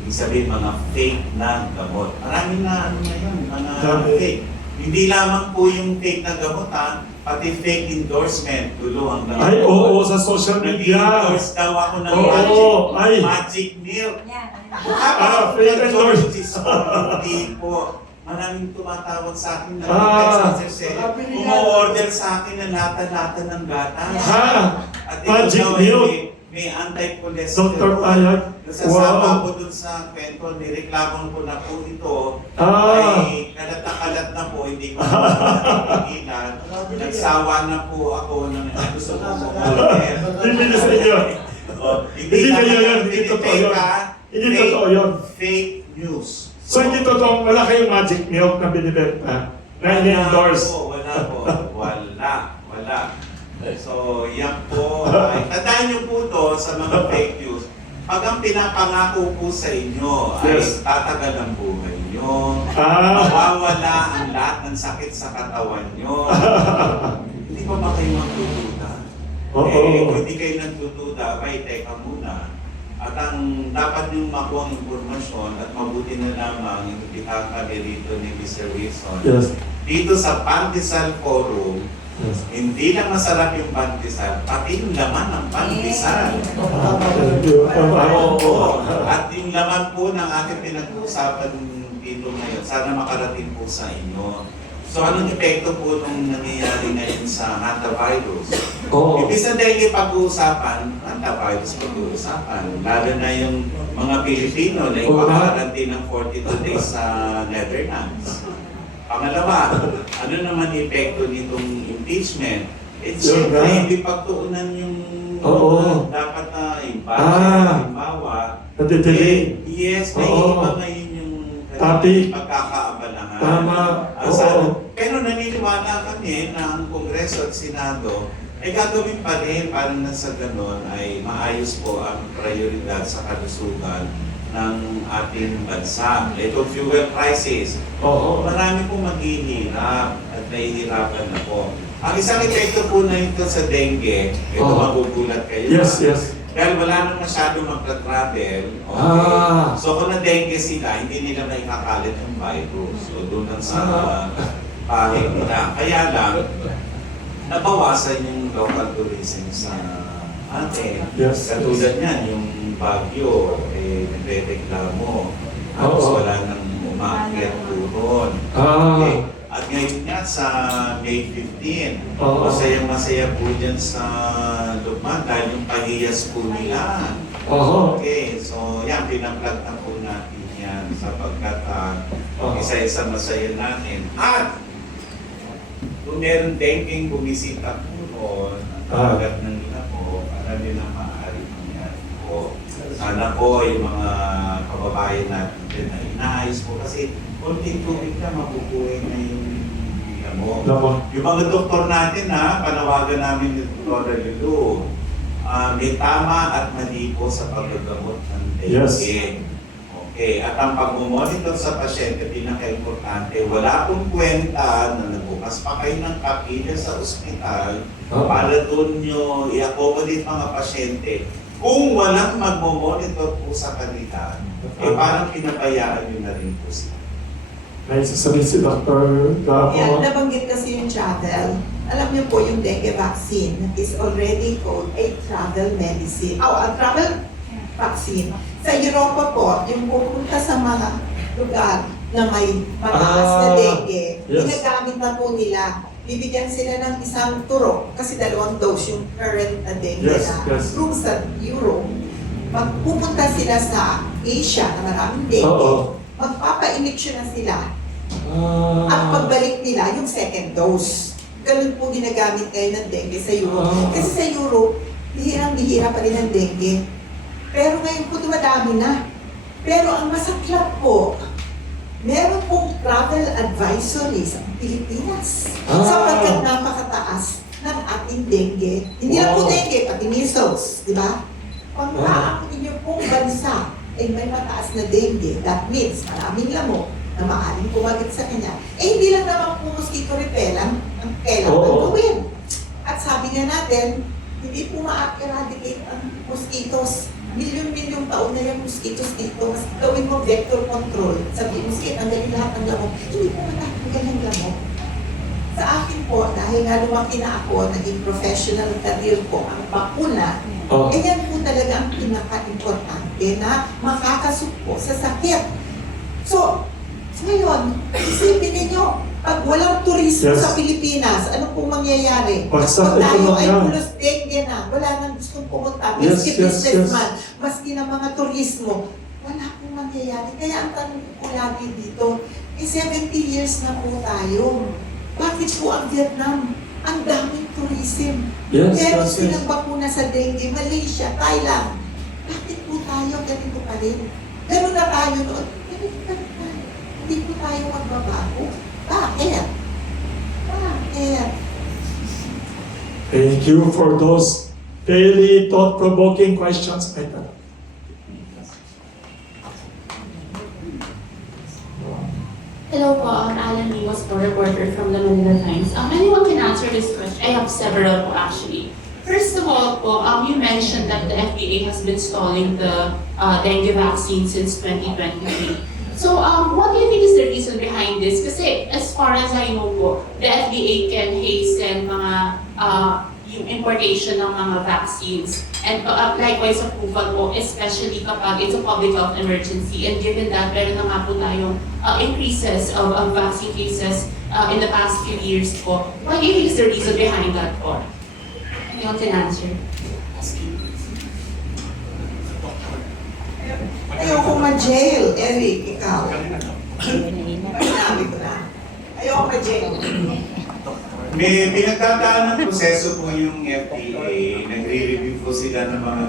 Ibig sabihin mga fake na gamot. Marami na ano ngayon, mga Dami. fake. Hindi lamang po yung fake na gamot pati fake endorsement. Tulo hanggang Ay, oo, sa social media. Nag-endorse daw ako ng Oo, ay. magic milk. Fake endorsement. Hindi po. Maraming tumatawag sa akin na Sabi niya. umu-order sa akin ng lata-lata ng gatas. Ha? At Magic ito daw milk. may anti-cholesterol. Dr. Payag. Nasasama Wow. ko dun sa kwento, nireklamo ko na po ito. Ah. Ay kalat na kalat na po, hindi ko napigilan. Nagsawa na po ako ng gusto ko umu-order. Bibili sa inyo. Hindi kayo yan, hindi totoo yun. Hindi totoo yun. Fake news. So hindi totoo, wala kayong magic milk na binibenta na ini-endorse. Wala po. Wala. So, yan po. Ay, tandaan niyo po to sa mga fake news. Pag ang pinapangako po sa inyo ay Yes. tatagal ang buhay niyo, Ah. mawawala ang lahat ng sakit sa katawan niyo. Hindi pa ba kayo magdududa? Oo. Kung hindi kayo nagdududa, abay, teka muna. At ang dapat yung makuha ang impormasyon at mabuti na lamang yung pinakakali rito ni Mr. Wilson. Yes. Dito sa Pandesal Forum, Yes. hindi lang masarap yung pandesal, pati yung laman ng pandesal. Thank you. Oo. At yung laman po ng ating pinag-uusapan dito ngayon, sana makarating po sa inyo. So anong epekto po nung nangyayari ngayon sa hantavirus? Oo. Ibig sabihin pag-uusapan, hantavirus pag-uusapan. Lalo na yung mga Pilipino na ipakarantin ng 42 days sa Netherlands. Pangalawa, ano naman yung epekto nitong impeachment? Siyempre, hindi pagtuunan yung Oo. dapat na halimbawa. Natidelay. Yes, may Oo. iba ngayon yung Topic. pagkakaabalahan. Tama. Pero naniniwala kami na ang Kongreso at Senado ay gagawin pa rin para na sa ganon ay maayos po ang prioridad sa kalusugan ng ating bansa. Ito fuel crisis. Oo. Marami pong maghihirap at nahihirapan na po. Ang isang epekto po na ito sa dengue, ito Oo. magugulat kayo. Yes, yes. Dahil wala nang masyado magta-travel, okay. Ah. So kung na-dengue sila, hindi nila maikakalit yung virus. So doon lang sa bahay nila. Kaya lang, nabawasan yung local tourism sa atin. Yes. Katulad niyan, yung Baguio, nagre-reklamo. Tapos Oo. wala nang umakyat doon. Ah. Okay. At ngayon nga sa May 15, Oo. masayang-masaya po dyan sa Lukman dahil yung pahiyas po nila. Oo. Okay, so yan, pinaplag na po natin yan sapagkat Oo. isa-isa masaya natin. At kung meron dengue bumisita po doon, ang tawagat ng nila po, para nila maaari mangyari po. Sana po yung mga kababayan natin din na inaayos po kasi konting tubig na mabubuhay na yung mo. Yung mga doktor natin panawagan namin ni Dr. Lulu, may tama at mali po sa paggagamot ng dengue. Yes. Okay, at ang pag-monitor sa pasyente, pinaka-importante, wala pong kwenta na nagbukas pa kayo ng kapilya sa ospital para doon nyo i-accommodate mga pasyente. Kung walang magmo-monitor po sa kanila, parang pinabayaan nyo na rin po sila. May sasabihin si Dr. Gapo. Yan, nabanggit kasi yung travel. Alam niyo po, yung dengue vaccine is already called a travel medicine. A travel vaccine. Sa Europa po, yung pupunta sa mga lugar na may mataas na dengue, yes. ginagamit na po nila. Bibigyan sila ng isang turok kasi 2 dose yung current na dengue Yes, na yes. room sa Europe. Magpupunta sila sa Asia na maraming dengue. Oo. Magpapa-injection na sila. At pagbalik nila, yung second dose. ganun po ginagamit ngayon ng dengue sa Europe. Kasi sa Europe, bihirang-bihira pa rin ang dengue. Pero ngayon po dumadami na. Pero ang masaklap po, meron pong travel advisory sa Pilipinas. Sapagkat napakataas ng ating dengue. Hindi lang po dengue, pati measles, di ba? Pagka ang inyong pong bansa ay may mataas na dengue, that means maraming lamok na maaaring kumagit sa kanya. Eh hindi lang naman po mosquito repellent ang kailangan gawin. At sabi nga natin, hindi po ma-eradicate ang mosquitoes. Milyon-milyong taon na yung mosquitoes dito. Mas gawin mo vector control. Sabi mo, sige, tanggalin lahat ng lamok. Hindi po matatanggal ng lamok. Sa akin po, dahil nga lumaki na ako, naging professional career ko, ang bakuna, eh yan po talaga ang pinaka-importante na makakasukpo sa sakit. So, ngayon, isipin ninyo, pag walang turismo sa Pilipinas, ano pong mangyayari? Basta Kung tayo ay ekonomiya. pulos dengue na, wala nang gustong pumunta, Yes, maski yes, businessman, maski ng mga turismo, wala pong mangyayari. Kaya ang tanong ko lagi dito, 70 years na po tayo. Bakit po ang Vietnam? Ang daming tourism. Yes, Meron yes, silang bakuna sa dengue, Malaysia, Thailand. Bakit po tayo ganito pa rin? Ganun na tayo noon. Ganito pa rin tayo. Hindi po tayo magbabago. Bakit? Bakit? Thank you for those very thought-provoking questions. Hello po, I'm Alan Limos, po reporter from the Manila Times. Anyone can answer this question? I have several po actually. First of all po, you mentioned that the FDA has been stalling the dengue vaccine since 2023. So what do you think is the reason behind this? Kasi as far as I know po, the FDA can hasten mga yung importation ng mga vaccines and likewise approval po, especially kapag it's a public health emergency. And given that, meron na nga po tayong increases of vaccine cases in the past few years po. What do you think is the reason behind that po? Anyone can answer? Ayoko ma-jail, Eric, ikaw. Sinabi ko na. Ayoko ma-jail. May pinagdadaan ng proseso po yung FDA. Nagre-review po sila ng mga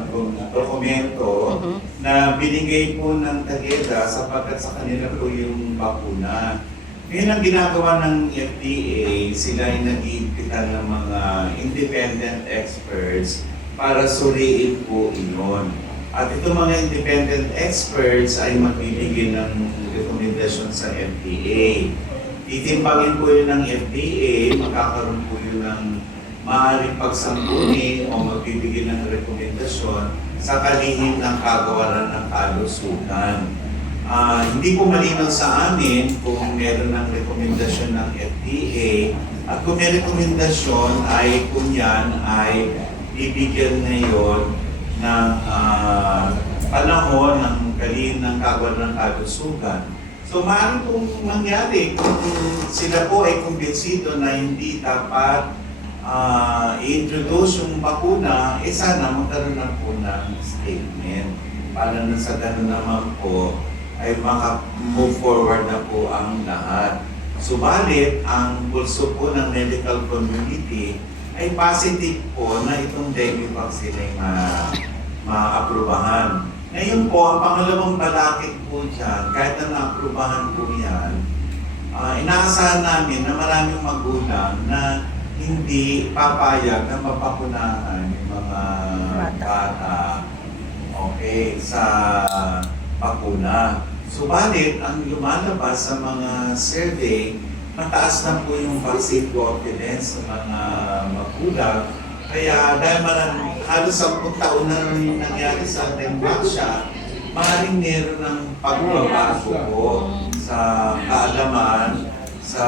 dokumento na binigay po ng Takeda sapagkat sa kanila po yung bakuna. Ngayon ang ginagawa ng FDA, sila ay nag-iimpitan ng mga independent experts para suriin po iyon. At itong mga independent experts ay magbibigay ng rekomendasyon sa FDA. Titimbangin po yun ng FDA, magkakaroon po yun ng maaaring pagsampunin o magbibigay ng rekomendasyon sa kalihim ng kagawaran ng kalusugan. Hindi po malinaw sa amin kung meron ng rekomendasyon ng FDA at kung may rekomendasyon ay kung yan ay bibigyan ngayon ng panahon ng kalihim ng kagawaran ng kalusugan. So maaaring pong mangyari kung sila po ay kumbinsido na hindi dapat i-introduce yung bakuna, sana magkaroon na po ng statement para na sa gano'n naman po ay maka-move forward na po ang lahat. Subalit, ang pulso po ng medical community ay positive po na itong dengue vaccine ay maaprubahan. Ngayon po, ang pangalawang balakid po dyan, kahit na naaprubahan po yan, inaasahan namin na maraming magulang na hindi papayag na mapapunahan yung mga bata sa bakuna. Subalit, ang lumalabas sa mga survey, mataas na po yung vaccine confidence sa mga magulang. Kaya dahil halos 10 taon na rin nangyari sa ating bansya, maaaring meron ng pagbabago po sa kaalaman sa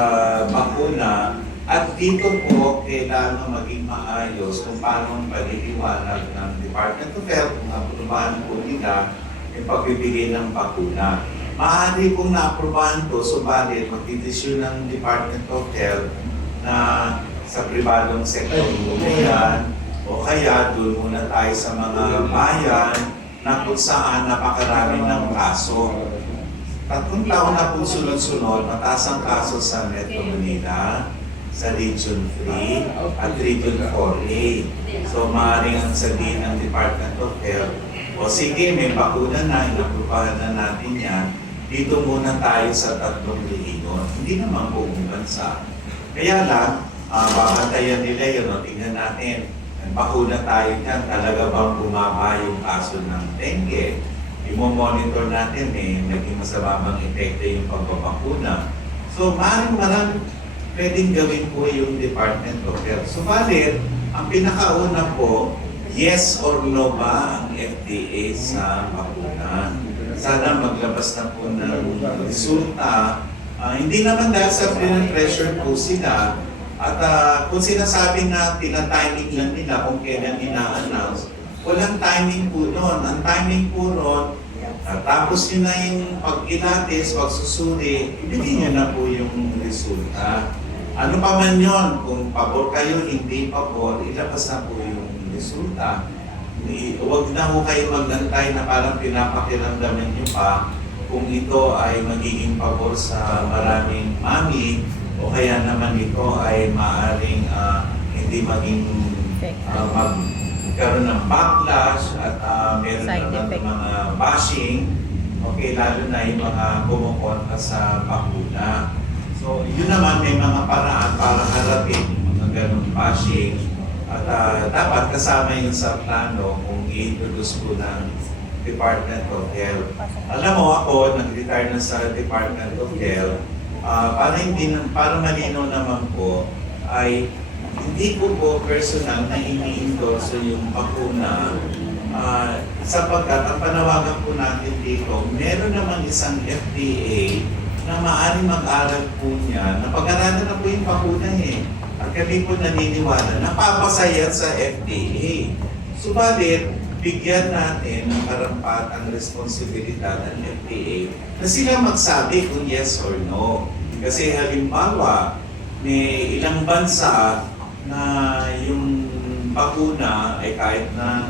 bakuna. At dito po, kailangan maging maayos kung paano ang paliliwanag ng Department of Health kung aprubahan po nila yung pagbibigay ng bakuna. Maaari pong naaprubahan to, subalit magdidesisyon ng Department of Health na sa pribadong sektor muna yan, o kaya doon muna tayo sa mga bayan na kung saan napakarami ng kaso. 3 taon na po sunod-sunod, mataas ang kaso sa Metro Manila. sa Region 3 at Region 4A. So maaaring ang sabihin ng Department of Health, o sige, may bakuna na, inaprubahan na natin yan, dito muna tayo sa 3 rehiyon. Hindi naman buong bansa. Kaya lang, babantayan nila yun, o tingnan natin, bakuna tayo dyan, talaga bang bumaba yung kaso ng dengue? I-monitor natin naging masama bang epekto yung pagbabakuna. So maraming pwedeng gawin po yung Department of Health. Subalit, ang pinakauna po, yes or no ba ang FDA sa bakuna? Sana maglabas na po ng resulta. Hindi naman dahil sa pressure po sila. At kung sinasabi na tina-timing lang nila kung kailan ina-announce, walang timing po doon. Ang timing po doon, tapos yun na yung pag-ilatis, pagsusuri, ibigay nyo na po yung resulta. Ano pa man yun, kung pabor kayo, hindi pabor, ilabas na po yung resulta. Huwag na po kayo magnantay na parang pinapakiramdaman nyo pa kung ito ay magiging pabor sa maraming mami o kaya naman ito ay maaaring hindi maging magkaroon ng backlash at meron naman mga bashing, okay, lalo na yung mga kumukontra sa bakuna. So yun naman, may mga paraan para harapin yung mga ganong bashing at dapat kasama yun sa plano kung i-introduce ko ng Department of Health. Alam mo ako, nag-retire na sa Department of Health, para malinaw naman po, ay hindi ko po personal na ini-endorse yung bakuna sapagkat ang panawagan po natin dito, meron naman isang FDA na maaaring mag-aral po niya, napag-aralan na po yung bakuna At kami po naniniwala, napapasaya sa FDA. Subalit, bigyan natin ng karampatang responsibilidad ng FDA na sila magsabi kung yes or no. Kasi halimbawa, may ilang bansa na yung bakuna ay kahit na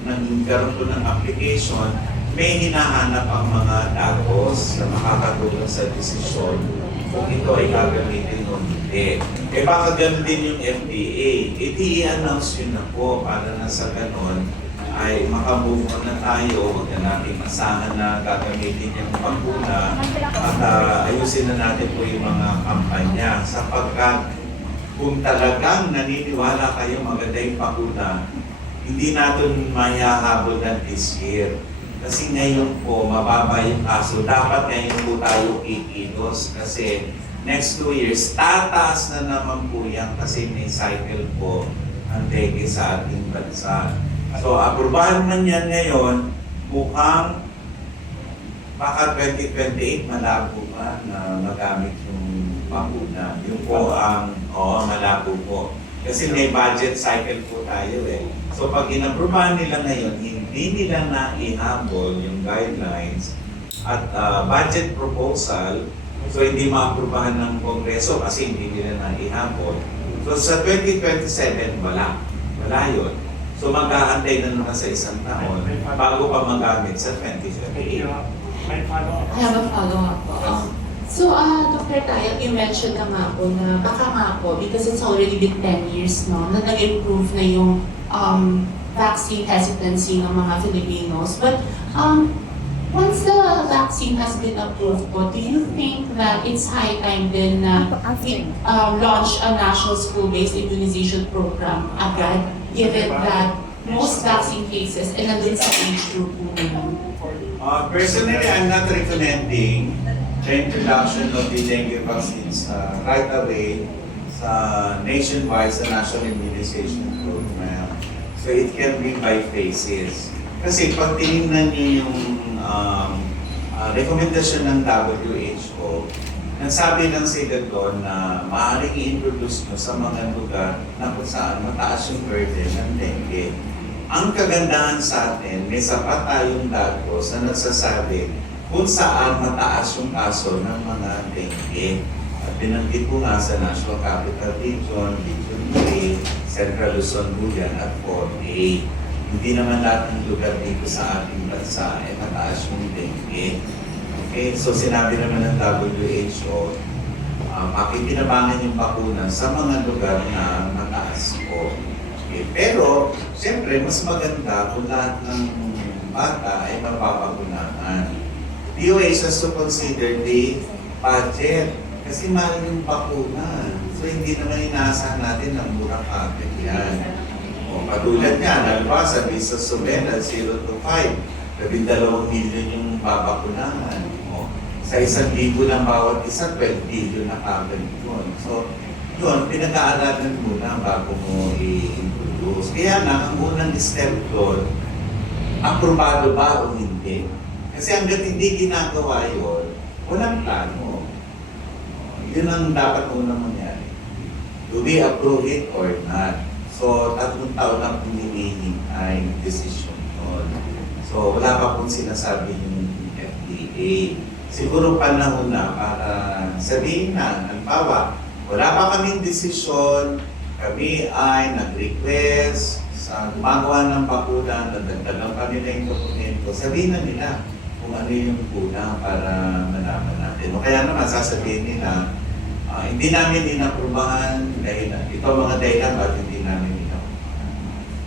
nagkaroon po ng application, may hinahanap ang mga datos na makakatulong sa desisyon kung ito ay gagamitin o hindi. Baka ganun din yung FDA. I-announce yun na po para na sa ganon ay makamove on na tayo, huwag na natin asahan na gagamitin yung bakuna at ayusin na natin po yung mga kampanya sapagkat kung talagang naniniwala kayo maganda yung bakuna, hindi natin mayahabol ng this year. Kasi ngayon po, mababa yung kaso. Dapat ngayon po tayo kikilos kasi next 2 years, tataas na naman po yan kasi may cycle po ang dengue sa ating bansa. So, aprobahan man yan ngayon, mukhang baka 2028 malabo pa na magamit yung bakuna. Yun po ang, malabo po. Kasi may budget cycle po tayo So pag inaprubahan nila ngayon, hindi nila na ihabol yung guidelines at budget proposal, so hindi maaprubahan ng Kongreso kasi hindi nila na ihabol. So sa 2027, wala yun. So mag-aantay na naman sa isang taon bago pa magamit sa 2028. I have a follow-up po. So, Dr. Tayag, you mentioned na nga po na baka nga po, because it's already been 10 years no, na nag-improve na yung vaccine hesitancy ng mga Filipinos. But once the vaccine has been approved po, do you think that it's high time din na launch a national school-based immunization program agad, given that most vaccine cases ay nandun sa age group po naman? Personally, I'm not recommending the introduction of the dengue vaccines right away sa nationwide sa National Immunization Program. So it can be by phases. Kasi pag tinignan niyo yung rekomendasyon ng WHO, nagsabi lang sila doon na maaaring i-introduce nyo sa mga lugar na kung saan mataas yung burden ng dengue. Ang kagandahan sa atin, may sapat tayong datos na nagsasabi kung saan mataas yung kaso ng mga dengue. At binanggit ko nga sa National Capital Region, Region 3, Central Luzon, Buyan at 4A. Hindi naman lahat ng lugar dito sa ating bansa ay mataas yung dengue. Okay, so sinabi naman ng WHO, pakikinabangan yung bakuna sa mga lugar na mataas po. Okay. Pero, siyempre, mas maganda kung lahat ng bata ay mapapagunahan. DOH has to consider the budget kasi mahal yung bakuna. So, hindi naman inaasahan natin ng murang kagad yan. O, katulad nga, halimbawa sabi sa Sumela, 0 to 5, 12 million yung babakunahan. O, sa 1,000 ng bawat isa, 12 billion na kagad yun. So, yun, pinag-aaralan muna bago mo i-introduce. Kaya na, ang unang step doon, aprobado ba o hindi? Kasi hanggat hindi ginagawa yun, walang plano. Yun ang dapat muna mangyari. Do we approve it or not? So, 3 taon na pong hinihintay decision yun. So, wala pa pong sinasabi yung FDA. Siguro panahon na para sabihin na, halimbawa, wala pa kaming desisyon, kami ay nag-request sa gumagawa ng bakuna, nadagdagan pa nila yung dokumento, sabihin na nila kung ano yung kulang para malaman natin. O kaya naman sasabihin nila, hindi namin inaprubahan dahil ito ang mga dahilan bakit hindi namin inaprubahan.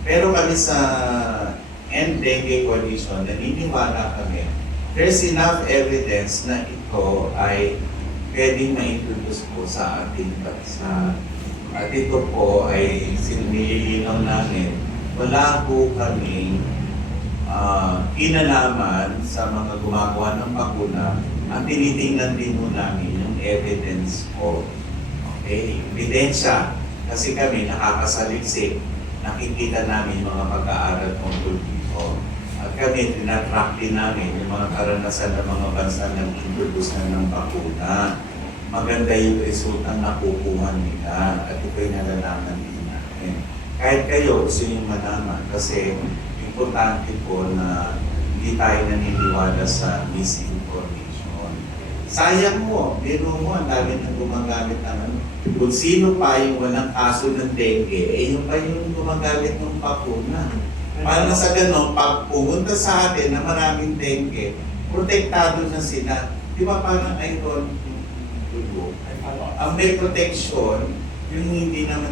Pero kami sa End-Dengue Coalition, naniniwala kami, there's enough evidence na ito ay pwedeng ma-introduce po sa ating bansa. At ito po ay sinililinaw namin, wala po kaming kinalaman sa mga gumagawa ng bakuna. Ang tinitingnan din po namin yung evidence po. Okay? Ebidensya. Kasi kami nakakasaliksik. Nakikita namin yung mga pag-aaral tungkol dito. At kami, tinatrack din namin yung mga karanasan ng mga bansa na introduce na ng bakuna. Maganda yung resulta na nakukuha nila. At ito'y nalalaman din natin. Kahit kayo, gusto nyo malaman. Kasi importante po na hindi tayo naniniwala sa misinformation. Sayang mo, biro mo, ang dami nang gumagamit ng ano. Kung sino pa yung walang kaso ng dengue, eh yung pa yung gumagamit ng bakuna. Para sa gano'n, pag pumunta sa atin na maraming dengue, protektado na sila. Di ba parang iron yung dugo? Ang may protection, yung hindi naman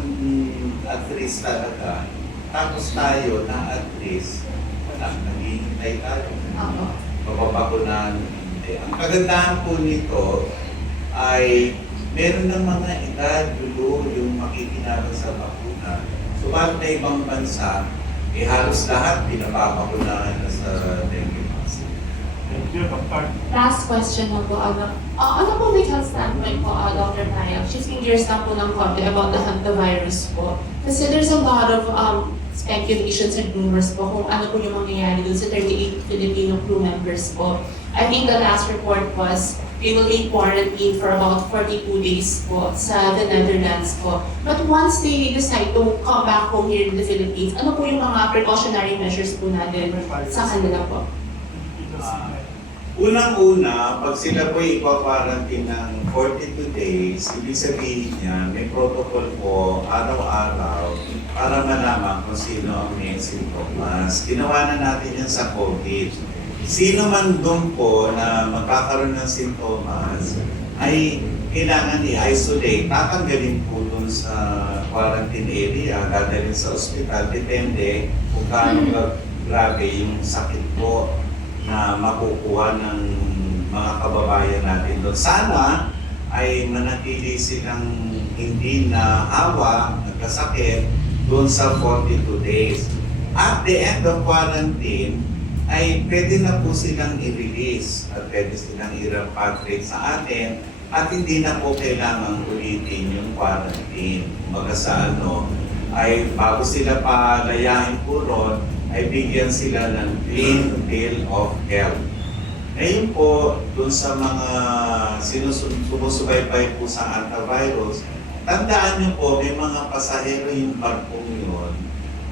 at risk talaga. Tapos tayo na at risk, wala, naghihintay tayo. Mapapakunahan hindi. Ang kagandahan po nito ay meron ng mga edad, dulo, yung makikinabang sa bakuna. Subalit na ibang bansa, halos lahat pinapapakunahan na sa dengue vaccine. Thank you, Dr. Last question na po, ano po legal standpoint po, Dr. Nayak? Shifting gears na po ng konti about the hantavirus po. Kasi there's a lot of speculations and rumors po kung ano po yung mangyayari dun sa 38 Filipino crew members po. I think the last report was they will be quarantined for about 42 days po sa the Netherlands po. But once they decide to come back home here in the Philippines, ano po yung mga precautionary measures po natin sa kanila po? Unang-una, pag sila po i-quarantine ng 42 days, ibig sabihin niya, may protocol po araw-araw para malaman kung sino ang may sintomas. Ginawa na natin yan sa COVID. Sino man doon po na magkakaroon ng sintomas ay kailangan i-isolate. Tatanggalin po doon sa quarantine area, dadalhin sa ospital, depende kung gaano grabe yung sakit po na makukuha ng mga kababayan natin doon. Sana ay manatili silang hindi na hawa, nagkasakit doon sa 42 days. At the end of quarantine, ay pwede na po silang i-release at pwede silang i-repatriate sa atin at hindi na po kailangan ulitin yung quarantine. Kumbaga sa ay bago sila palayain po ron, ay bigyan sila ng clean bill of health. Ngayon po, dun sa mga sumusubaybay po sa antivirus, tandaan niyo po, may mga pasahero yung barkong yun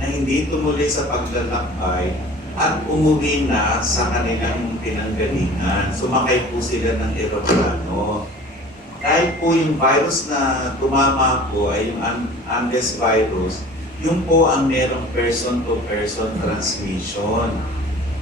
na hindi tumuloy sa paglalakbay at umuwi na sa kanilang pinanggalingan. Sumakay po sila ng eroplano. Dahil po yung virus na tumama po ay yung Andes virus, yung po ang merong person-to-person transmission.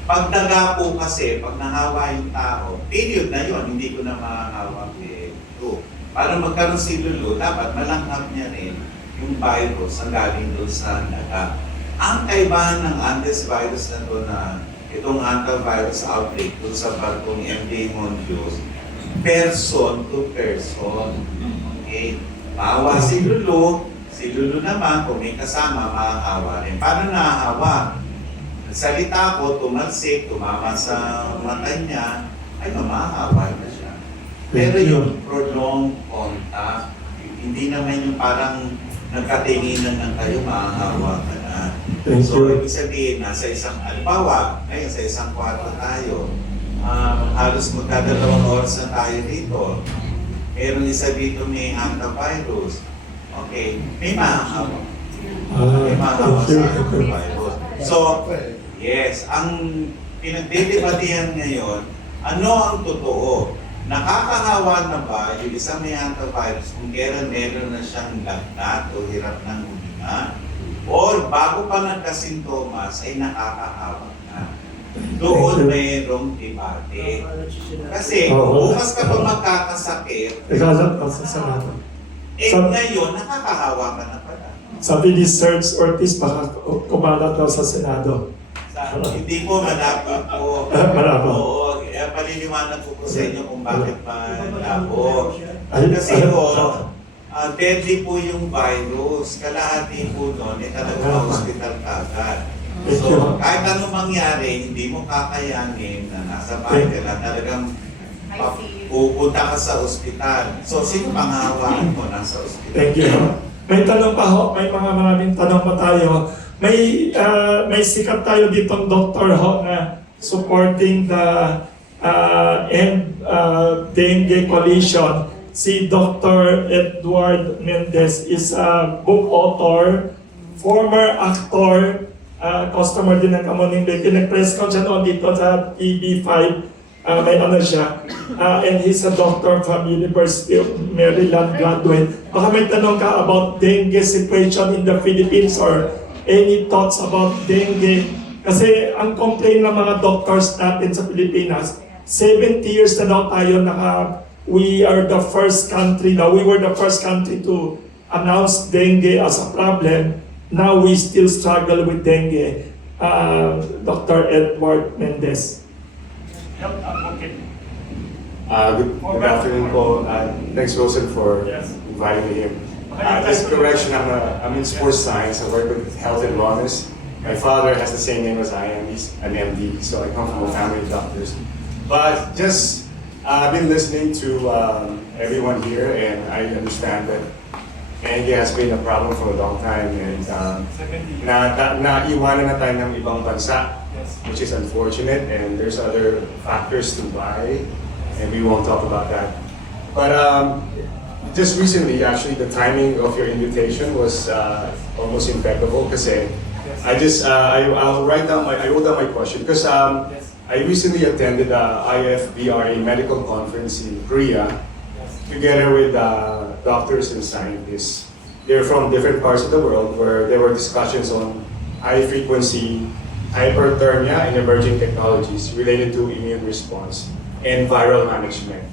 Pag daga po kasi, pag nahawa yung tao, period na yun, hindi ko na mahahawak ito. Para magkaroon si Lulu, dapat malanghap niya rin yung virus ang galing doon sa daga. Ang kaibahan ng Andes virus na to na itong antivirus outbreak doon sa barkong MD Mondios, person to person. Okay? Maawa si Lulu naman, kung may kasama, maahawa rin. Paano nahahawa? Salita ko, tumalsik, tumama sa mata niya, ay mamahawa na siya. Pero yung prolonged contact, hindi naman yung parang nagkatinginan ng kayo, maahawa ka na. Thank So, you. ibig sabihin, nasa isang alpawa, ngayon sa isang kwarto tayo, halos magdadalawang oras na tayo dito. Meron isa dito may antivirus. Okay, may mahahawa. May mahahawa Thank you. sa antivirus. So, yes, ang pinagdidebatihan ngayon, ano ang totoo? Nakakahawa na ba yung isang may antivirus kung kailan meron na siyang lagnat o hirap ng huminga? Or bago pa nagkasintomas ay nakakahawa na? Doon mayroong debate. Kasi Oo. bukas ka pa magkakasakit, Ikalat pa sa Senado. ngayon nakakahawa ka na pala. Sabi ni Serge Ortiz, baka kumalat daw sa Senado. Hindi po malabo po. Malabo. Oo, kaya paliliwanag ko po sa inyo kung bakit malabo. Ay, Kasi deadly po yung virus. Kalahati po nun, talaga hospital kagad. Thank So, you. kahit anong mangyari, hindi mo kakayanin na nasa bahay ka lang. Talagang pupunta ka sa ospital. So, sino panghahawakan mo nasa ospital? Thank you. May tanong pa ho, may maraming tanong pa tayo. May sikat tayo ditong doktor ho na supporting the Dengue Coalition. Si Dr. Edward Mendez is a book author, former actor, customer din ng Kamuning Bay. Pinag-press ko siya noon dito sa TV5. May ano siya. And he's a doctor from University of Maryland graduate. Baka may tanong ka about dengue situation in the Philippines or any thoughts about dengue? Kasi ang complaint ng mga doctors natin sa Pilipinas, 70 years na daw tayo we are the first country now, we were the first country to announce dengue as a problem. Now we still struggle with dengue. Dr. Edward Mendez. Good afternoon po. Thanks Wilson for Yes. inviting me here. Just correction, I'm in sports science. I work with health and wellness. My father has the same name as I am. He's an MD, so I come from a family of doctors. But just, I've been listening to everyone here, and I understand that dengue has been a problem for a long time, and naiwanan na tayo ng ibang bansa, which is unfortunate, and there's other factors to why, and we won't talk about that. But just recently, actually, the timing of your invitation was almost impeccable because I wrote down my question because I recently attended the IFBRA medical conference in Korea together with doctors and scientists. They're from different parts of the world where there were discussions on high frequency hyperthermia and emerging technologies related to immune response and viral management.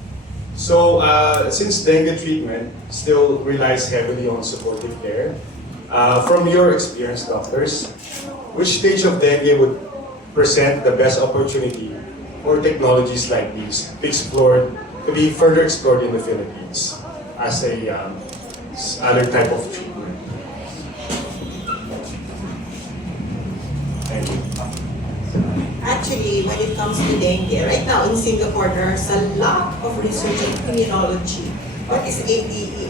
So, since dengue treatment still relies heavily on supportive care, from your experience, doctors, which stage of dengue would present the best opportunity for technologies like these to be further explored in the Philippines as a other type of treatment? Thank you. Actually, when it comes to dengue, right now in Singapore, there's a lot of research in immunology. What is ADE?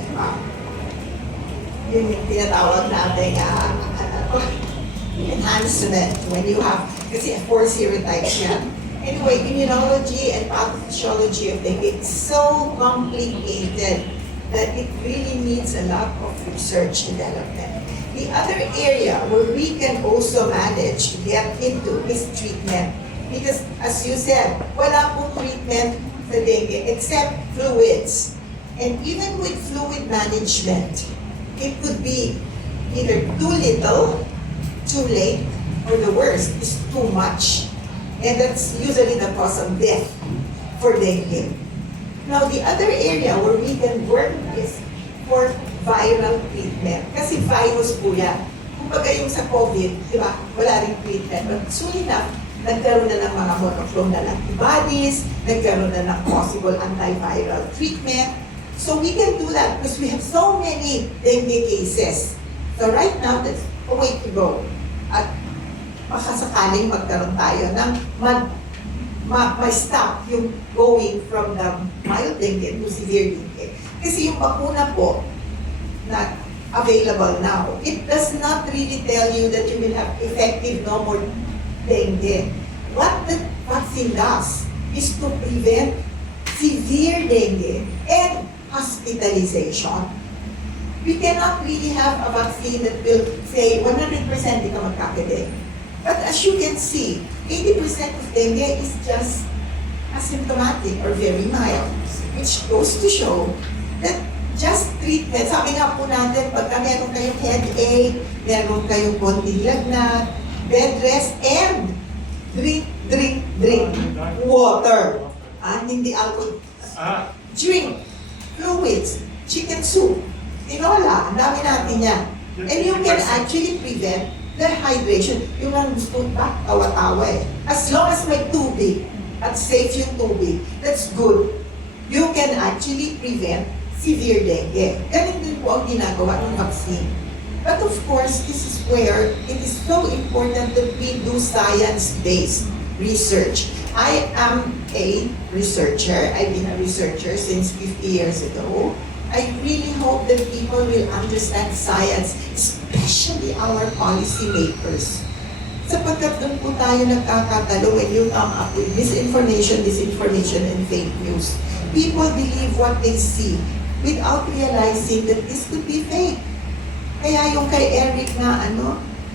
Yung tinatawag natin enhancement when you have, kasi 4 serotypes yan. Anyway, immunology and pathophysiology of dengue, it's so complicated that it really needs a lot of research development. The other area where we can also manage to get into is treatment. Because as you said, wala pong treatment sa dengue except fluids. And even with fluid management, it could be either too little, too late, or the worst is too much. And that's usually the cause of death for dengue. Now, the other area where we can work is for viral treatment. Kasi virus po yan. Kumbaga yung sa COVID, di ba, wala ring treatment. But soon enough, nagkaroon na ng mga monoclonal antibodies, nagkaroon na ng possible antiviral treatment. So we can do that because we have so many dengue cases. So right now, that's a way to go. At makasakaling magkaroon tayo ng ma-stop yung going from the mild dengue to severe dengue. Kasi yung bakuna po na available now, it does not really tell you that you will have effective no more dengue. What the vaccine does is to prevent severe dengue and hospitalization. We cannot really have a vaccine that will say 100% di ka magkakadengue. But as you can see, 80% of dengue is just asymptomatic or very mild, which goes to show that just treatment, sabi nga po natin, pagka meron kayong headache, meron kayong konting lagnat, bed rest, and drink water. Hindi alcohol. Drink fluids, chicken soup, tinola, ang dami natin yan. And you can actually prevent dehydration. Yung ang gusto ba, tawa-tawa eh. As long as may tubig at safe yung tubig, that's good. You can actually prevent severe dengue. Ganun din po ang ginagawa ng vaccine. But of course, this is where it is so important that we do science-based research. I am a researcher. I've been a researcher since 50 years ago. I really hope that people will understand science, especially our policymakers. Sapagkat doon po tayo nagkakatalo when you come up with misinformation, disinformation, and fake news. People believe what they see without realizing that this could be fake. Kaya yung kay Eric na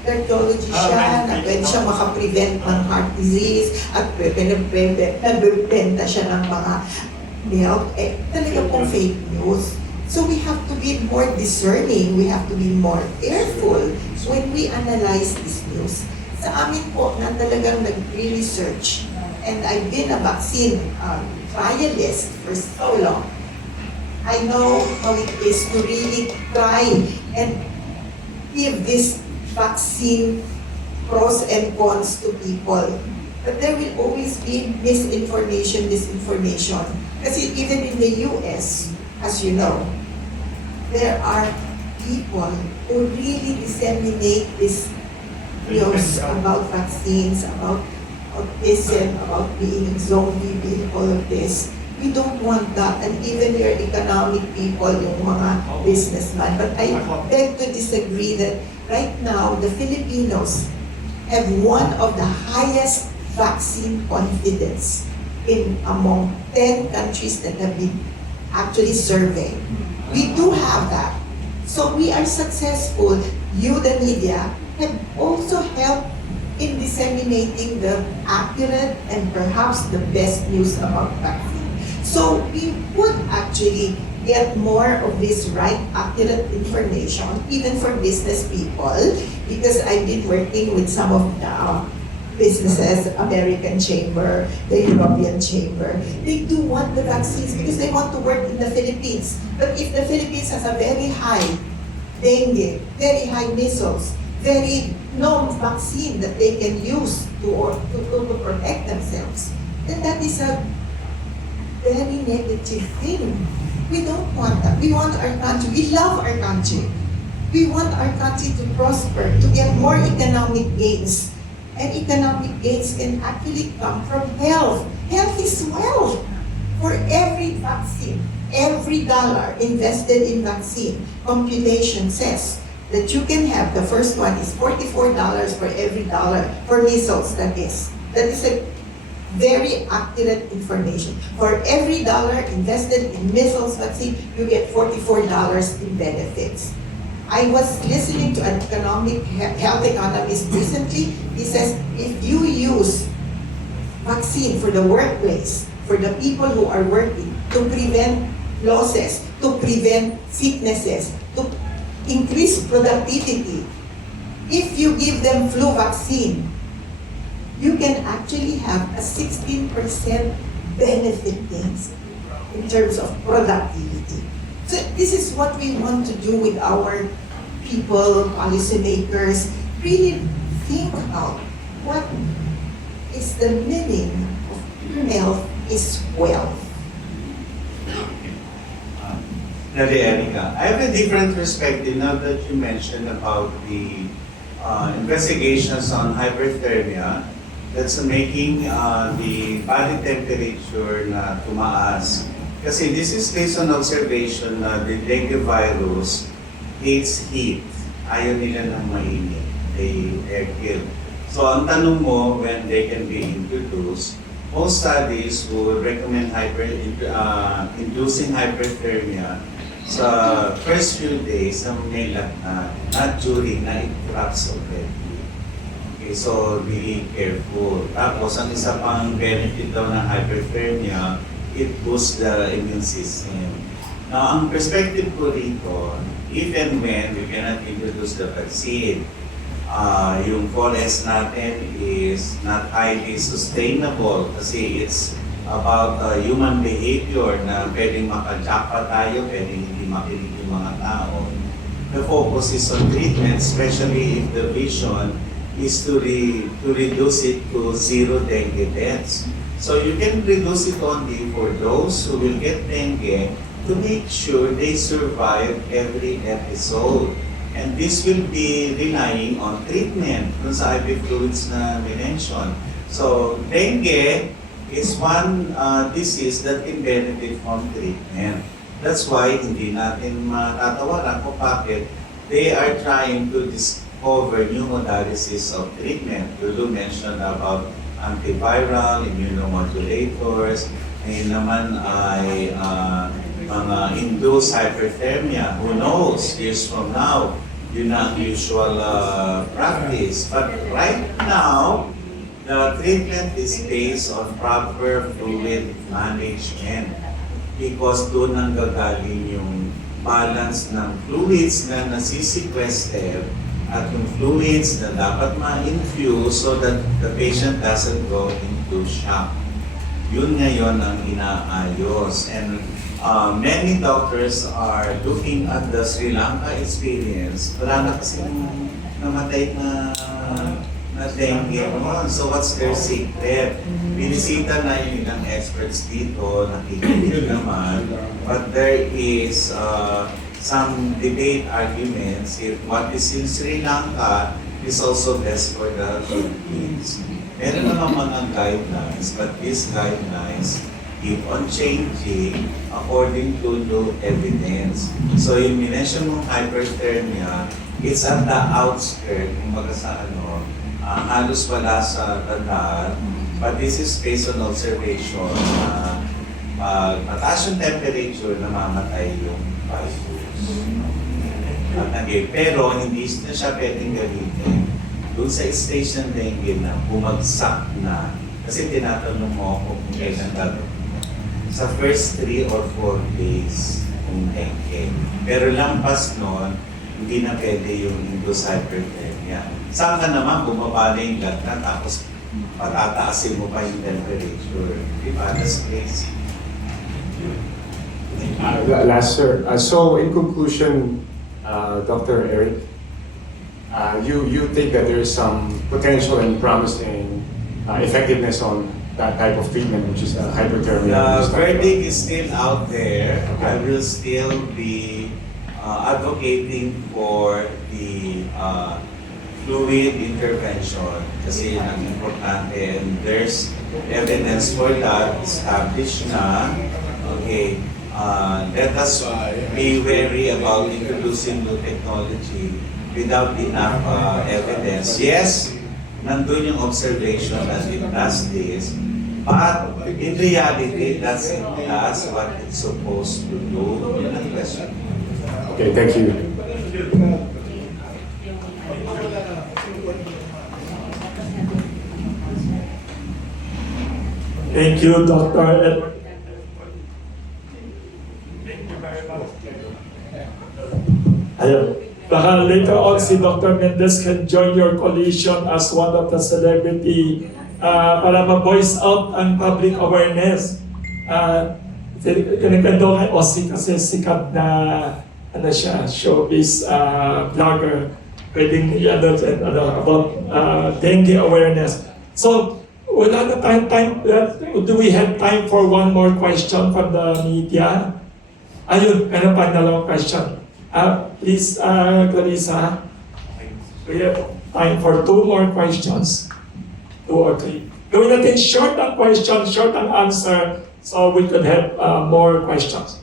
cardiology siya, na pwede siya makaprevent ng heart disease, at nagbebenta siya ng mga milk, talaga pong fake news. So we have to be more discerning, we have to be more careful when we analyze this news. Sa amin po na talagang nag-research, and I've been a vaccine trialist for so long. I know how it is to really try and give this vaccine pros and cons to people. But there will always be misinformation, disinformation. Kasi even in the US, as you know, there are people who really disseminate this news about vaccines, about autism, about being zombie, being all of this. We don't want that, and even your economic people, yung mga businessmen. But I beg to disagree that right now, the Filipinos have one of the highest vaccine confidence in among 10 countries that have been actually surveyed. We do have that. So we are successful. You, the media, have also helped in disseminating the accurate and perhaps the best news about vaccine. So we would actually get more of this right, accurate information, even for business people, because I've been working with some of the businesses, American Chamber, the European Chamber. They do want the vaccines because they want to work in the Philippines. But if the Philippines has a very high dengue, very high measles, very no vaccine that they can use to protect themselves, then that is a very negative thing. We don't want that. We want our country. We love our country. We want our country to prosper, to get more economic gains. And economic gains can actually come from health. Health is wealth. For every vaccine, every dollar invested in vaccine, computation says that you can have, the first one is $44 for every dollar for measles, that is. That is a very accurate information. For every dollar invested in measles vaccine, you get $44 in benefits. I was listening to an health economist recently. He says, if you use vaccine for the workplace, for the people who are working, to prevent losses, to prevent sicknesses, to increase productivity, if you give them flu vaccine, you can actually have a 16% benefit gains. in terms of productivity. So this is what we want to do with our people, policymakers, really think about what is the meaning of health is wealth. Daddy Erica, I have a different perspective now that you mentioned about the investigations on hyperthermia that's making the body temperature na tumaas. Kasi this is based on observation na the dengue virus hates heat. Ayaw nila ng mainit. They're killed. So ang tanong mo when they can be introduced, most studies would recommend inducing hyperthermia sa first few days na may lagnat, not during na it drops already. Okay, so be careful. Tapos ang isa pang benefit daw ng hyperthermia, it boosts the immune system. Now, ang perspective ko rito, if and when we cannot introduce the vaccine, yung 4S natin is not highly sustainable kasi it's about human behavior na pwedeng makajakpa tayo, pwedeng hindi makinig yung mga tao. The focus is on treatment, especially if the vision is to reduce it to zero dengue deaths. So you can reduce it only for those who will get dengue to make sure they survive every episode. And this will be relying on treatment dun sa IV fluids na minention. So dengue is one disease that can benefit from treatment. That's why hindi natin matatawaran kung bakit they are trying to discover new modalities of treatment. Lulu mentioned about antiviral, immunomodulators, ngayon naman ay mga induced hyperthermia. Who knows, years from now, yun ang usual practice. But right now, the treatment is based on proper fluid management because doon ang gagaling yung balance ng fluids na nasisequester at yung fluids na dapat ma-infuse so that the patient doesn't go into shock. Yun ngayon ang inaayos. And many doctors are looking at the Sri Lanka experience. Wala na kasi namatay na dengue noon. So what's their secret? Binisita na yung ilang experts dito, nakikinig naman. But there is some debate arguments if what is in Sri Lanka is also best for the Philippines. Meron naman mga guidelines, but these guidelines keep on changing according to new evidence. So yung minention mong hyperthermia, it's at the outskirt, kumbaga sa halos wala sa tandaan. But this is based on observation na mataas yung temperature, namamatay yung virus. Pero hindi na siya pwedeng gamitin doon sa stage ng dengue na bumagsak na. Kasi tinatanong mo kung kailan gagawin. Sa first 3 or 4 days kung dengue. Pero lampas nun, hindi na pwede yung induced hyperthermia. Saan ka naman bumaba na yung lagnat tapos patataasin mo pa yung temperature. Diba? That's crazy. Last, sir. So, in conclusion, Dr. Eric, you think that there is some potential and promising effectiveness on that type of treatment, which is hyperthermia? The verdict is still out there. I will still be advocating for the fluid intervention kasi yun ang importante and there's evidence for that established na. Okay, let us be wary about introducing new technology without enough evidence. Yes, nandun yung observation that it does this, but in reality, that's what it's supposed to do. Yun ang question. Okay, thank you. Thank you, Dr. Ed. Thank you very much. Ayun. Baka later on si Dr. Mendez can join your coalition as one of the celebrity para ma-voice out ang public awareness. Kinagando kay Ossie kasi sikat na ano siya, showbiz vlogger. Pwedeng about dengue awareness. So, wala na tayong time. Do we have time for one more question from the media? Ayun, meron pa dalawang question. Please, Clarissa. We have time for 2 more questions. 2 or 3. Gawin natin short ang question, short ang answer, so we could have more questions.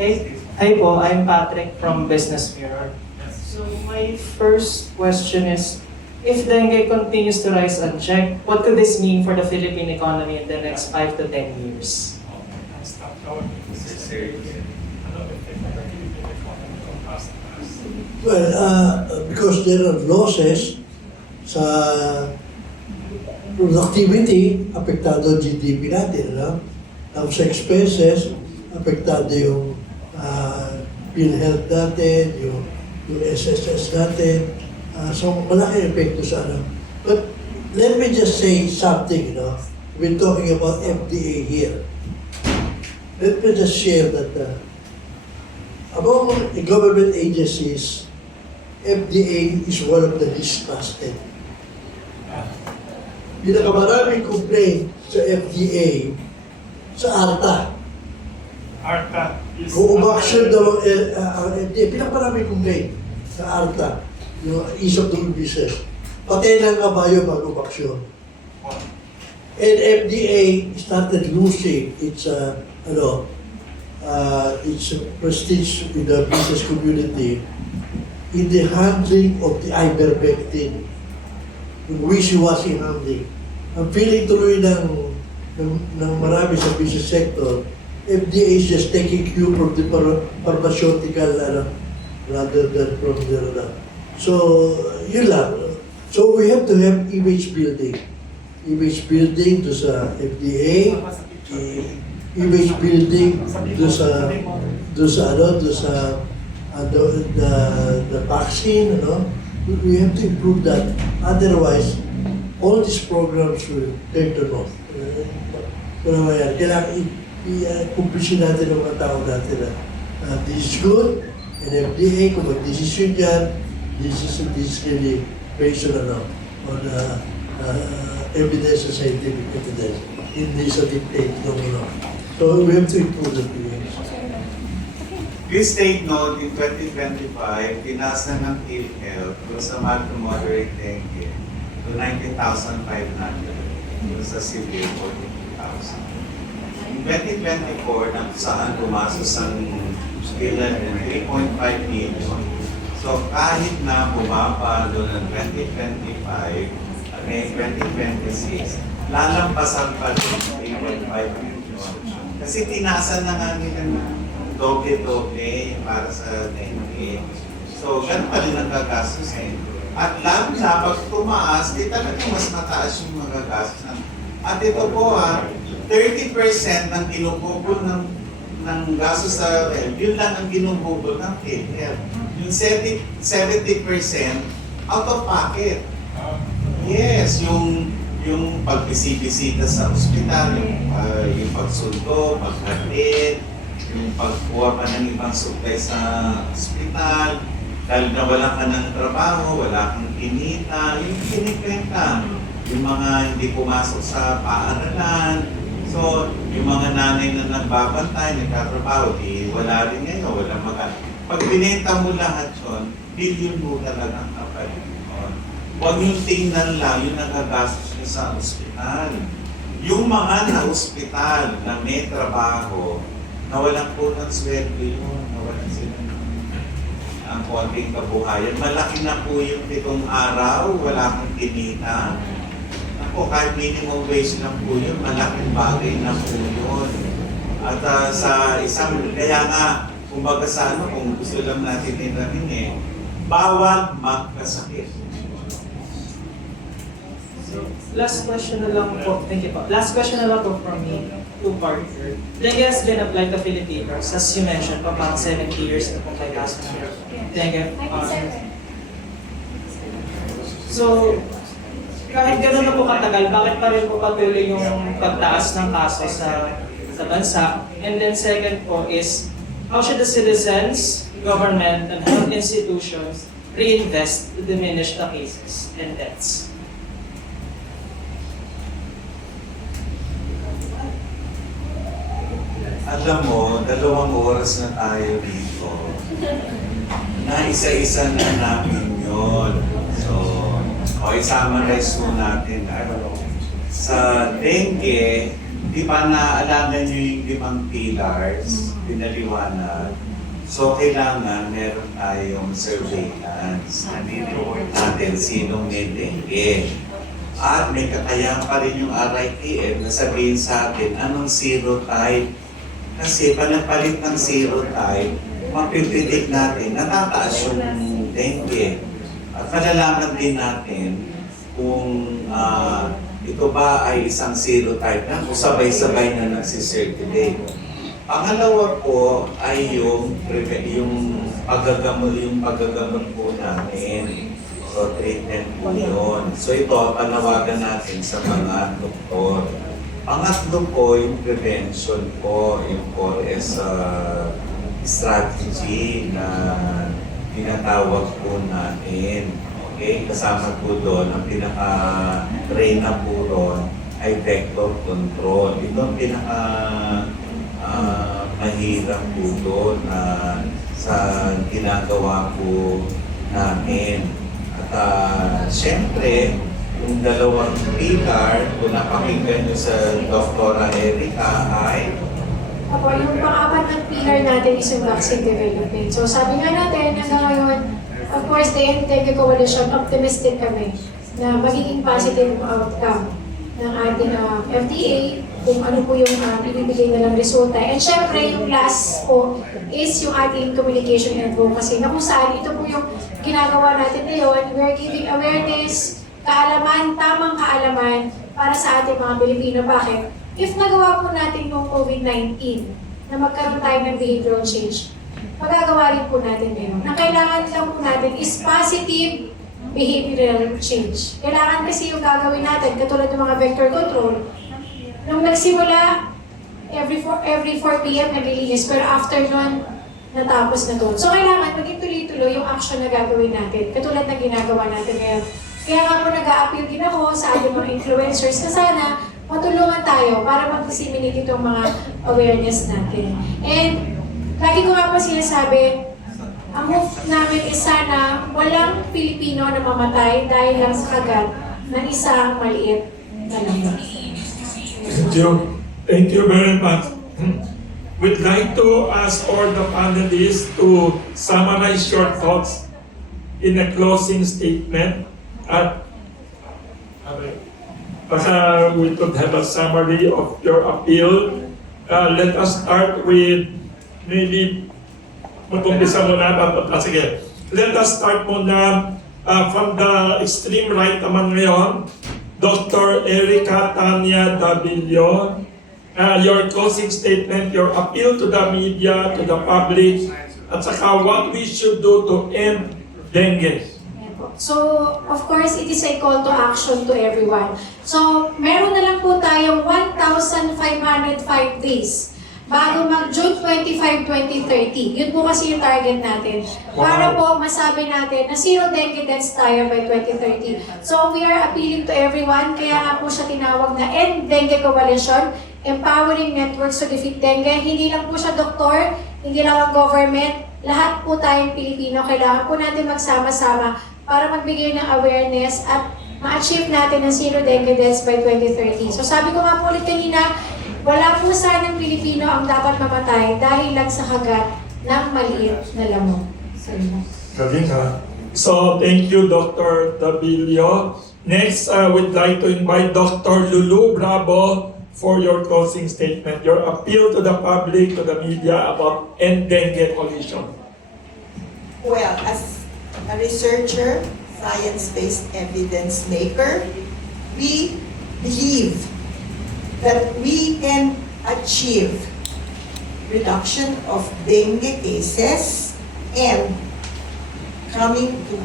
Hi po, I'm Patrick from Business Mirror. So my first question is, if dengue continues to rise unchecked, what could this mean for the Philippine economy in the next 5 to 10 years? Well, because there are losses sa productivity, apektado ang GDP natin, no? Tapos sa expenses, apektado yung PhilHealth natin, yung SSS natin. So malaki epekto sa ano. But let me just say something, you know. We're talking about FDA here. Let me just share that among the government agencies, FDA is one of the least trusted. Pinakamaraming complaint sa FDA sa ARTA. Arta is... Kung umaksyon daw ang FDA, pinakamaraming complaint sa ARTA, yung ease of doing business. Patay ng kabayo bago umaksyon. And FDA started losing its prestige in the business community in the handling of the ivermectin, yung wishy-washy handling. Ang feeling tuloy ng marami sa business sector, FDA is just taking cue from the pharmaceutical rather than from the So, yun lang. So, we have to have image building. Image building to sa FDA, image building do sa the vaccine, we have to improve that. Otherwise, all these programs will turn to naught. Kailangan i-kumpisin natin ng mga tao natin na this is good, and FDA, kung mag-desisyon yan, this is really based on evidence and scientific evidence. Hindi sa dictate ng So we have to improve the PH. Please take note, in 2025, tinasa ng PhilHealth doon sa mild to moderate dengue to 19,500, doon sa severe 42,000. In 2024, saan pumasok ang PhilHealth ng 3.5 million. So kahit na bumaba doon ng 2025, ngayon 2026, lalampasan pa rin 3.5 million. Kasi tinasan na nga nila ng doble-doble para sa dengue. So, ganun pa rin ang gagastos eh. At lalo na pag tumaas, di talagang mas mataas yung mga gastos. At ito po 30% ng ginububol ng gastos sa health, yun lang ang ginububol ng PhilHealth. Yung 70% out of pocket. Yes, yung pagbisibisita sa ospital, yung pagsundo, paghatid, yung pagkuha pa ng ibang supply sa ospital, dahil na wala ka ng trabaho, wala kang kinita, yung kinikwenta, yung mga hindi pumasok sa paaralan. So, yung mga nanay na nagbabantay, nagtatrabaho, wala rin ngayon, walang Pag binenta mo lahat yun, billion mo talagang kapalit. Huwag yung tingnan lang yung nagagastos niya sa ospital. Yung mga na-ospital na may trabaho, nawalan po ng sweldo yun, nawalan sila ang konting kabuhayan. Malaki na po yung 7 araw, wala kang kinita. Ako, kahit minimum wage lang po yun, malaking bagay na po yun. At sa isang, kaya nga, kumbaga sa kung gusto lang natin niramin bawal magkasakit. Last question na lang po. Thank you po. Last question na lang po from me. Two-part. Dengue has been applied to Filipinos, as you mentioned, for about 70 years na po kay kaso ng dengue. So, kahit gano'n na po katagal, bakit pa rin po patuloy yung pagtaas ng kaso sa bansa? And then second po is, how should the citizens, government, and health institutions reinvest to diminish the cases and deaths? Alam mo, 2 oras na tayo dito. Na isa-isa na namin yun. So, i-summarize mo natin. Sa dengue, di ba naalaman nyo yung 5 pillars, pinaliwanag. So, kailangan meron tayong surveillance. Nandito natin sinong may dengue. At may kakayahan pa rin yung RITM na sabihin sa atin anong serotype. Kasi pag nagpalit ng serotype, mapipilit natin, natataas yung dengue. At malalaman din natin kung ito ba ay isang serotype na kung sabay-sabay na nagsisirculate. Pangalawa po ay yung paggagamot po namin. So, treatment po yun. So, ito, panawagan natin sa mga doktor. Pangatlo po, yung prevention po, yung 4S strategy na tinatawag po natin. Okay? Kasama po doon, ang pinaka-train na po doon ay vector control. Ito ang mahirap po doon na sa ginagawa po namin. At syempre, yung 2 pillar, kung napakinggan nyo sa Dr. Erica ay Apo, yung pang-apat na pillar natin is yung vaccine development. So sabi nga natin, hanggang ngayon, of course, the Dengue Coalition, optimistic kami na magiging positive outcome ng ating FDA, kung ano po yung ibibigay nilang resulta. And syempre, yung last po is yung ating communication and advocacy, na kung saan ito po yung ginagawa natin ngayon. We are giving awareness, kaalaman, tamang kaalaman para sa ating mga Pilipino. Bakit? If nagawa po natin yung COVID-19 na magkaroon tayo ng behavioral change, magagawa rin po natin ngayon. Ang kailangan lang po natin is positive behavioral change. Kailangan kasi yung gagawin natin, katulad ng mga vector control, nung nagsimula, every 4 p.m. naglilinis, pero after nun, natapos na doon. So kailangan maging tuloy-tuloy yung action na gagawin natin, katulad na ginagawa natin ngayon. Kaya nga po nag-a-appeal din ako sa ating mga influencers na sana matulungan tayo para mag-disseminate itong mga awareness natin. And lagi ko nga po sinasabi, ang hope namin is sana walang Pilipino na mamatay dahil lang sa kagat ng isang maliit na lambat. Thank you. Thank you very much. We'd like to ask all the panelists to summarize your thoughts in a closing statement. At baka we could have a summary of your appeal. Let us start with maybe mag-umpisa muna. Sige. Let us start muna from the extreme right naman ngayon. Dr. Erica Tanya Davillo, your closing statement, your appeal to the media, to the public, at saka what we should do to end dengue. So, of course, it is a call to action to everyone. So, meron na lang po tayong 1,505 days bago mag-June 25, 2030. Yun po kasi yung target natin. Para po masabi natin na zero dengue deaths tayo by 2030. So, we are appealing to everyone. Kaya nga po siya tinawag na End Dengue Coalition, Empowering Networks to Defeat Dengue. Hindi lang po siya doktor, hindi lang ang government. Lahat po tayong Pilipino, kailangan po natin magsama-sama para magbigay ng awareness at ma-achieve natin ang zero dengue deaths by 2030. So sabi ko nga po ulit kanina, wala po sanang Pilipino ang dapat mamatay dahil lang sa kagat ng maliit na lamok. Galing ha. So, thank you, Dr. Davillo. Next, we'd like to invite Dr. Lulu Bravo for your closing statement, your appeal to the public, to the media about End Dengue Coalition. Well, as a researcher, science-based evidence maker, we believe that we can achieve reduction of dengue cases and coming to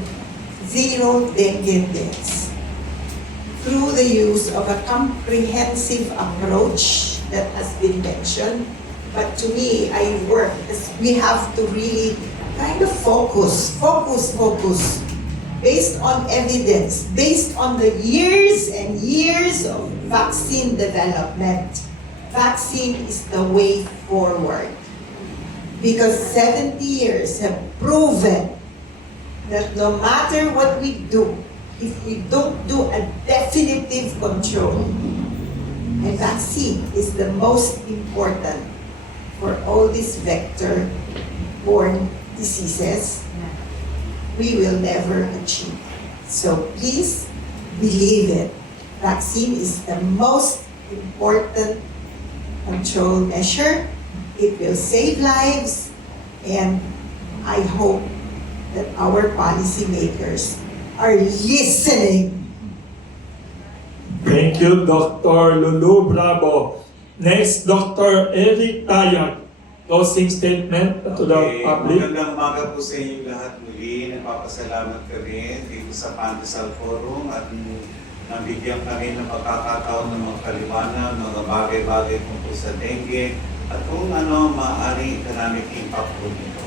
zero dengue deaths through the use of a comprehensive approach that has been mentioned. But to me, we have to really kind of focus, based on evidence, based on the years and years of vaccine development. Vaccine is the way forward. Because 70 years have proven that no matter what we do, if we don't do a definitive control, and vaccine is the most important for all these vector-borne diseases, we will never achieve. So please believe it. Vaccine is the most important control measure. It will save lives, and I hope that our policymakers are listening. Thank you, Dr. Lulu Bravo. Next, Dr. Eric Tayag. Closing statement to the public. Magandang umaga po sa inyo lahat muli. Nagpapasalamat kami dito sa Pandesal Forum at nabigyan kami ng pagkakataon ng mga kaliwanag, mga bagay-bagay tungkol sa dengue at kung ano maaaring economic impact po nito.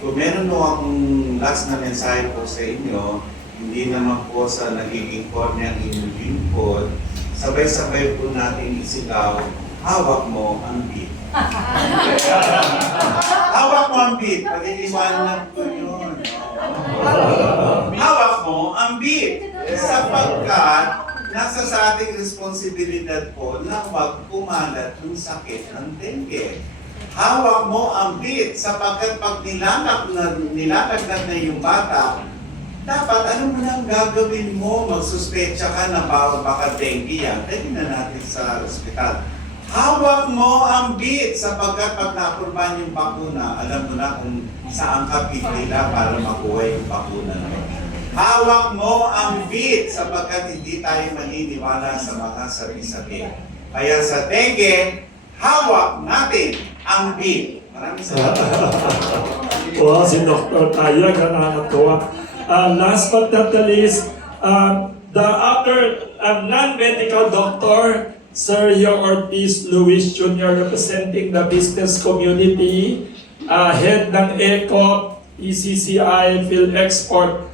Kung meron po akong last na mensahe po sa inyo, hindi naman po sa nagiging cornea ng inyong lingkod, sabay-sabay po natin isigaw, hawak mo ang beat. Hawak mo ang beat, pag-iiwanan ko yun. Hawak mo ang beat, sapagkat nasa sa ating responsibilidad po na huwag kumalat yung sakit ng dengue. Hawak mo ang beat, sapagkat pag nilalagnat na yung bata, dapat ano mo nang gagawin mo? Magsuspecha ka na baka dengue yan. Dali na natin sa ospital. Hawak mo ang beat sapagkat pag napurban yung bakuna, alam mo na kung saan ka pipila para makuha yung bakuna mo. Hawak mo ang beat sapagkat hindi tayo maniniwala sa mga sabi-sabi. Kaya sa dengue, hawak natin ang beat. Maraming salamat. Wow, si Dr. Tayag, nakakatuwa. Last but not the least, the other non-medical doctor, Sergio Ortiz Luis Jr., representing the business community, head ng ECO, ECCI, PhilExport,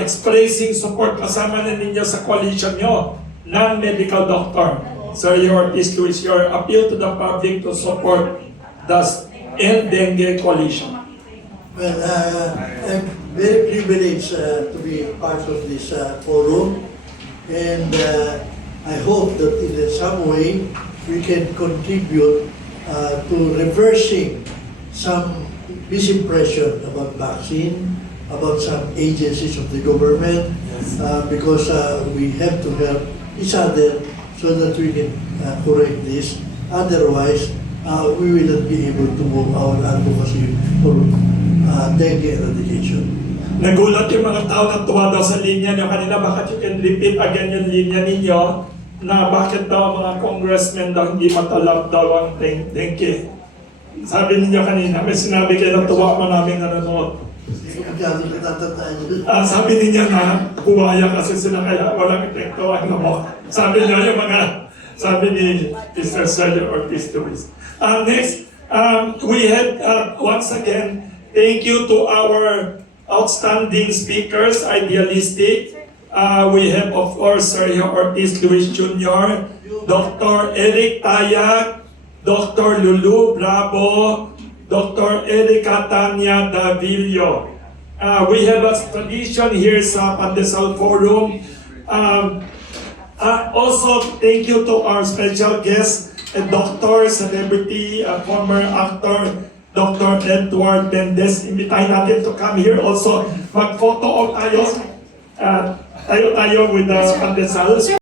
expressing support kasama na ninyo sa coalition nyo, non-medical doctor. Sergio Ortiz Luis, your appeal to the public to support the End Dengue Coalition. Well, I'm very privileged to be part of this forum, and I hope that in some way we can contribute to reversing some misimpression about vaccine, about some agencies of the government, because we have to help each other so that we can correct this. Otherwise, we will not be able to move our advocacy for dengue eradication. Nagulat yung mga tao na tuwa daw sa linya nyo kanina. Bakit you can repeat again yung linya ninyo na bakit daw mga congressmen daw hindi matalab daw ang dengue. Sabi ninyo kanina, may sinabi kayo na tuwa maraming nanonood. Sabi ninyo na buwaya kasi sila kaya walang epekto ang mo. Sabi niyo yung mga, sabi ni Mr. Sergio Ortiz Luis. Next, we had once again, thank you to our outstanding speakers, idealistic. We have, of course, Sergio Ortiz Luis Jr., Dr. Eric Tayag, Dr. Lulu Bravo, Dr. Erica Tanya Davillo. We have a tradition here sa Pandesal Forum. Also, thank you to our special guest, a doctor, celebrity, former actor, Dr. Edward Mendez. Imbitahin natin to come here also. Mag-photo tayo. Tayo with the Pandesal.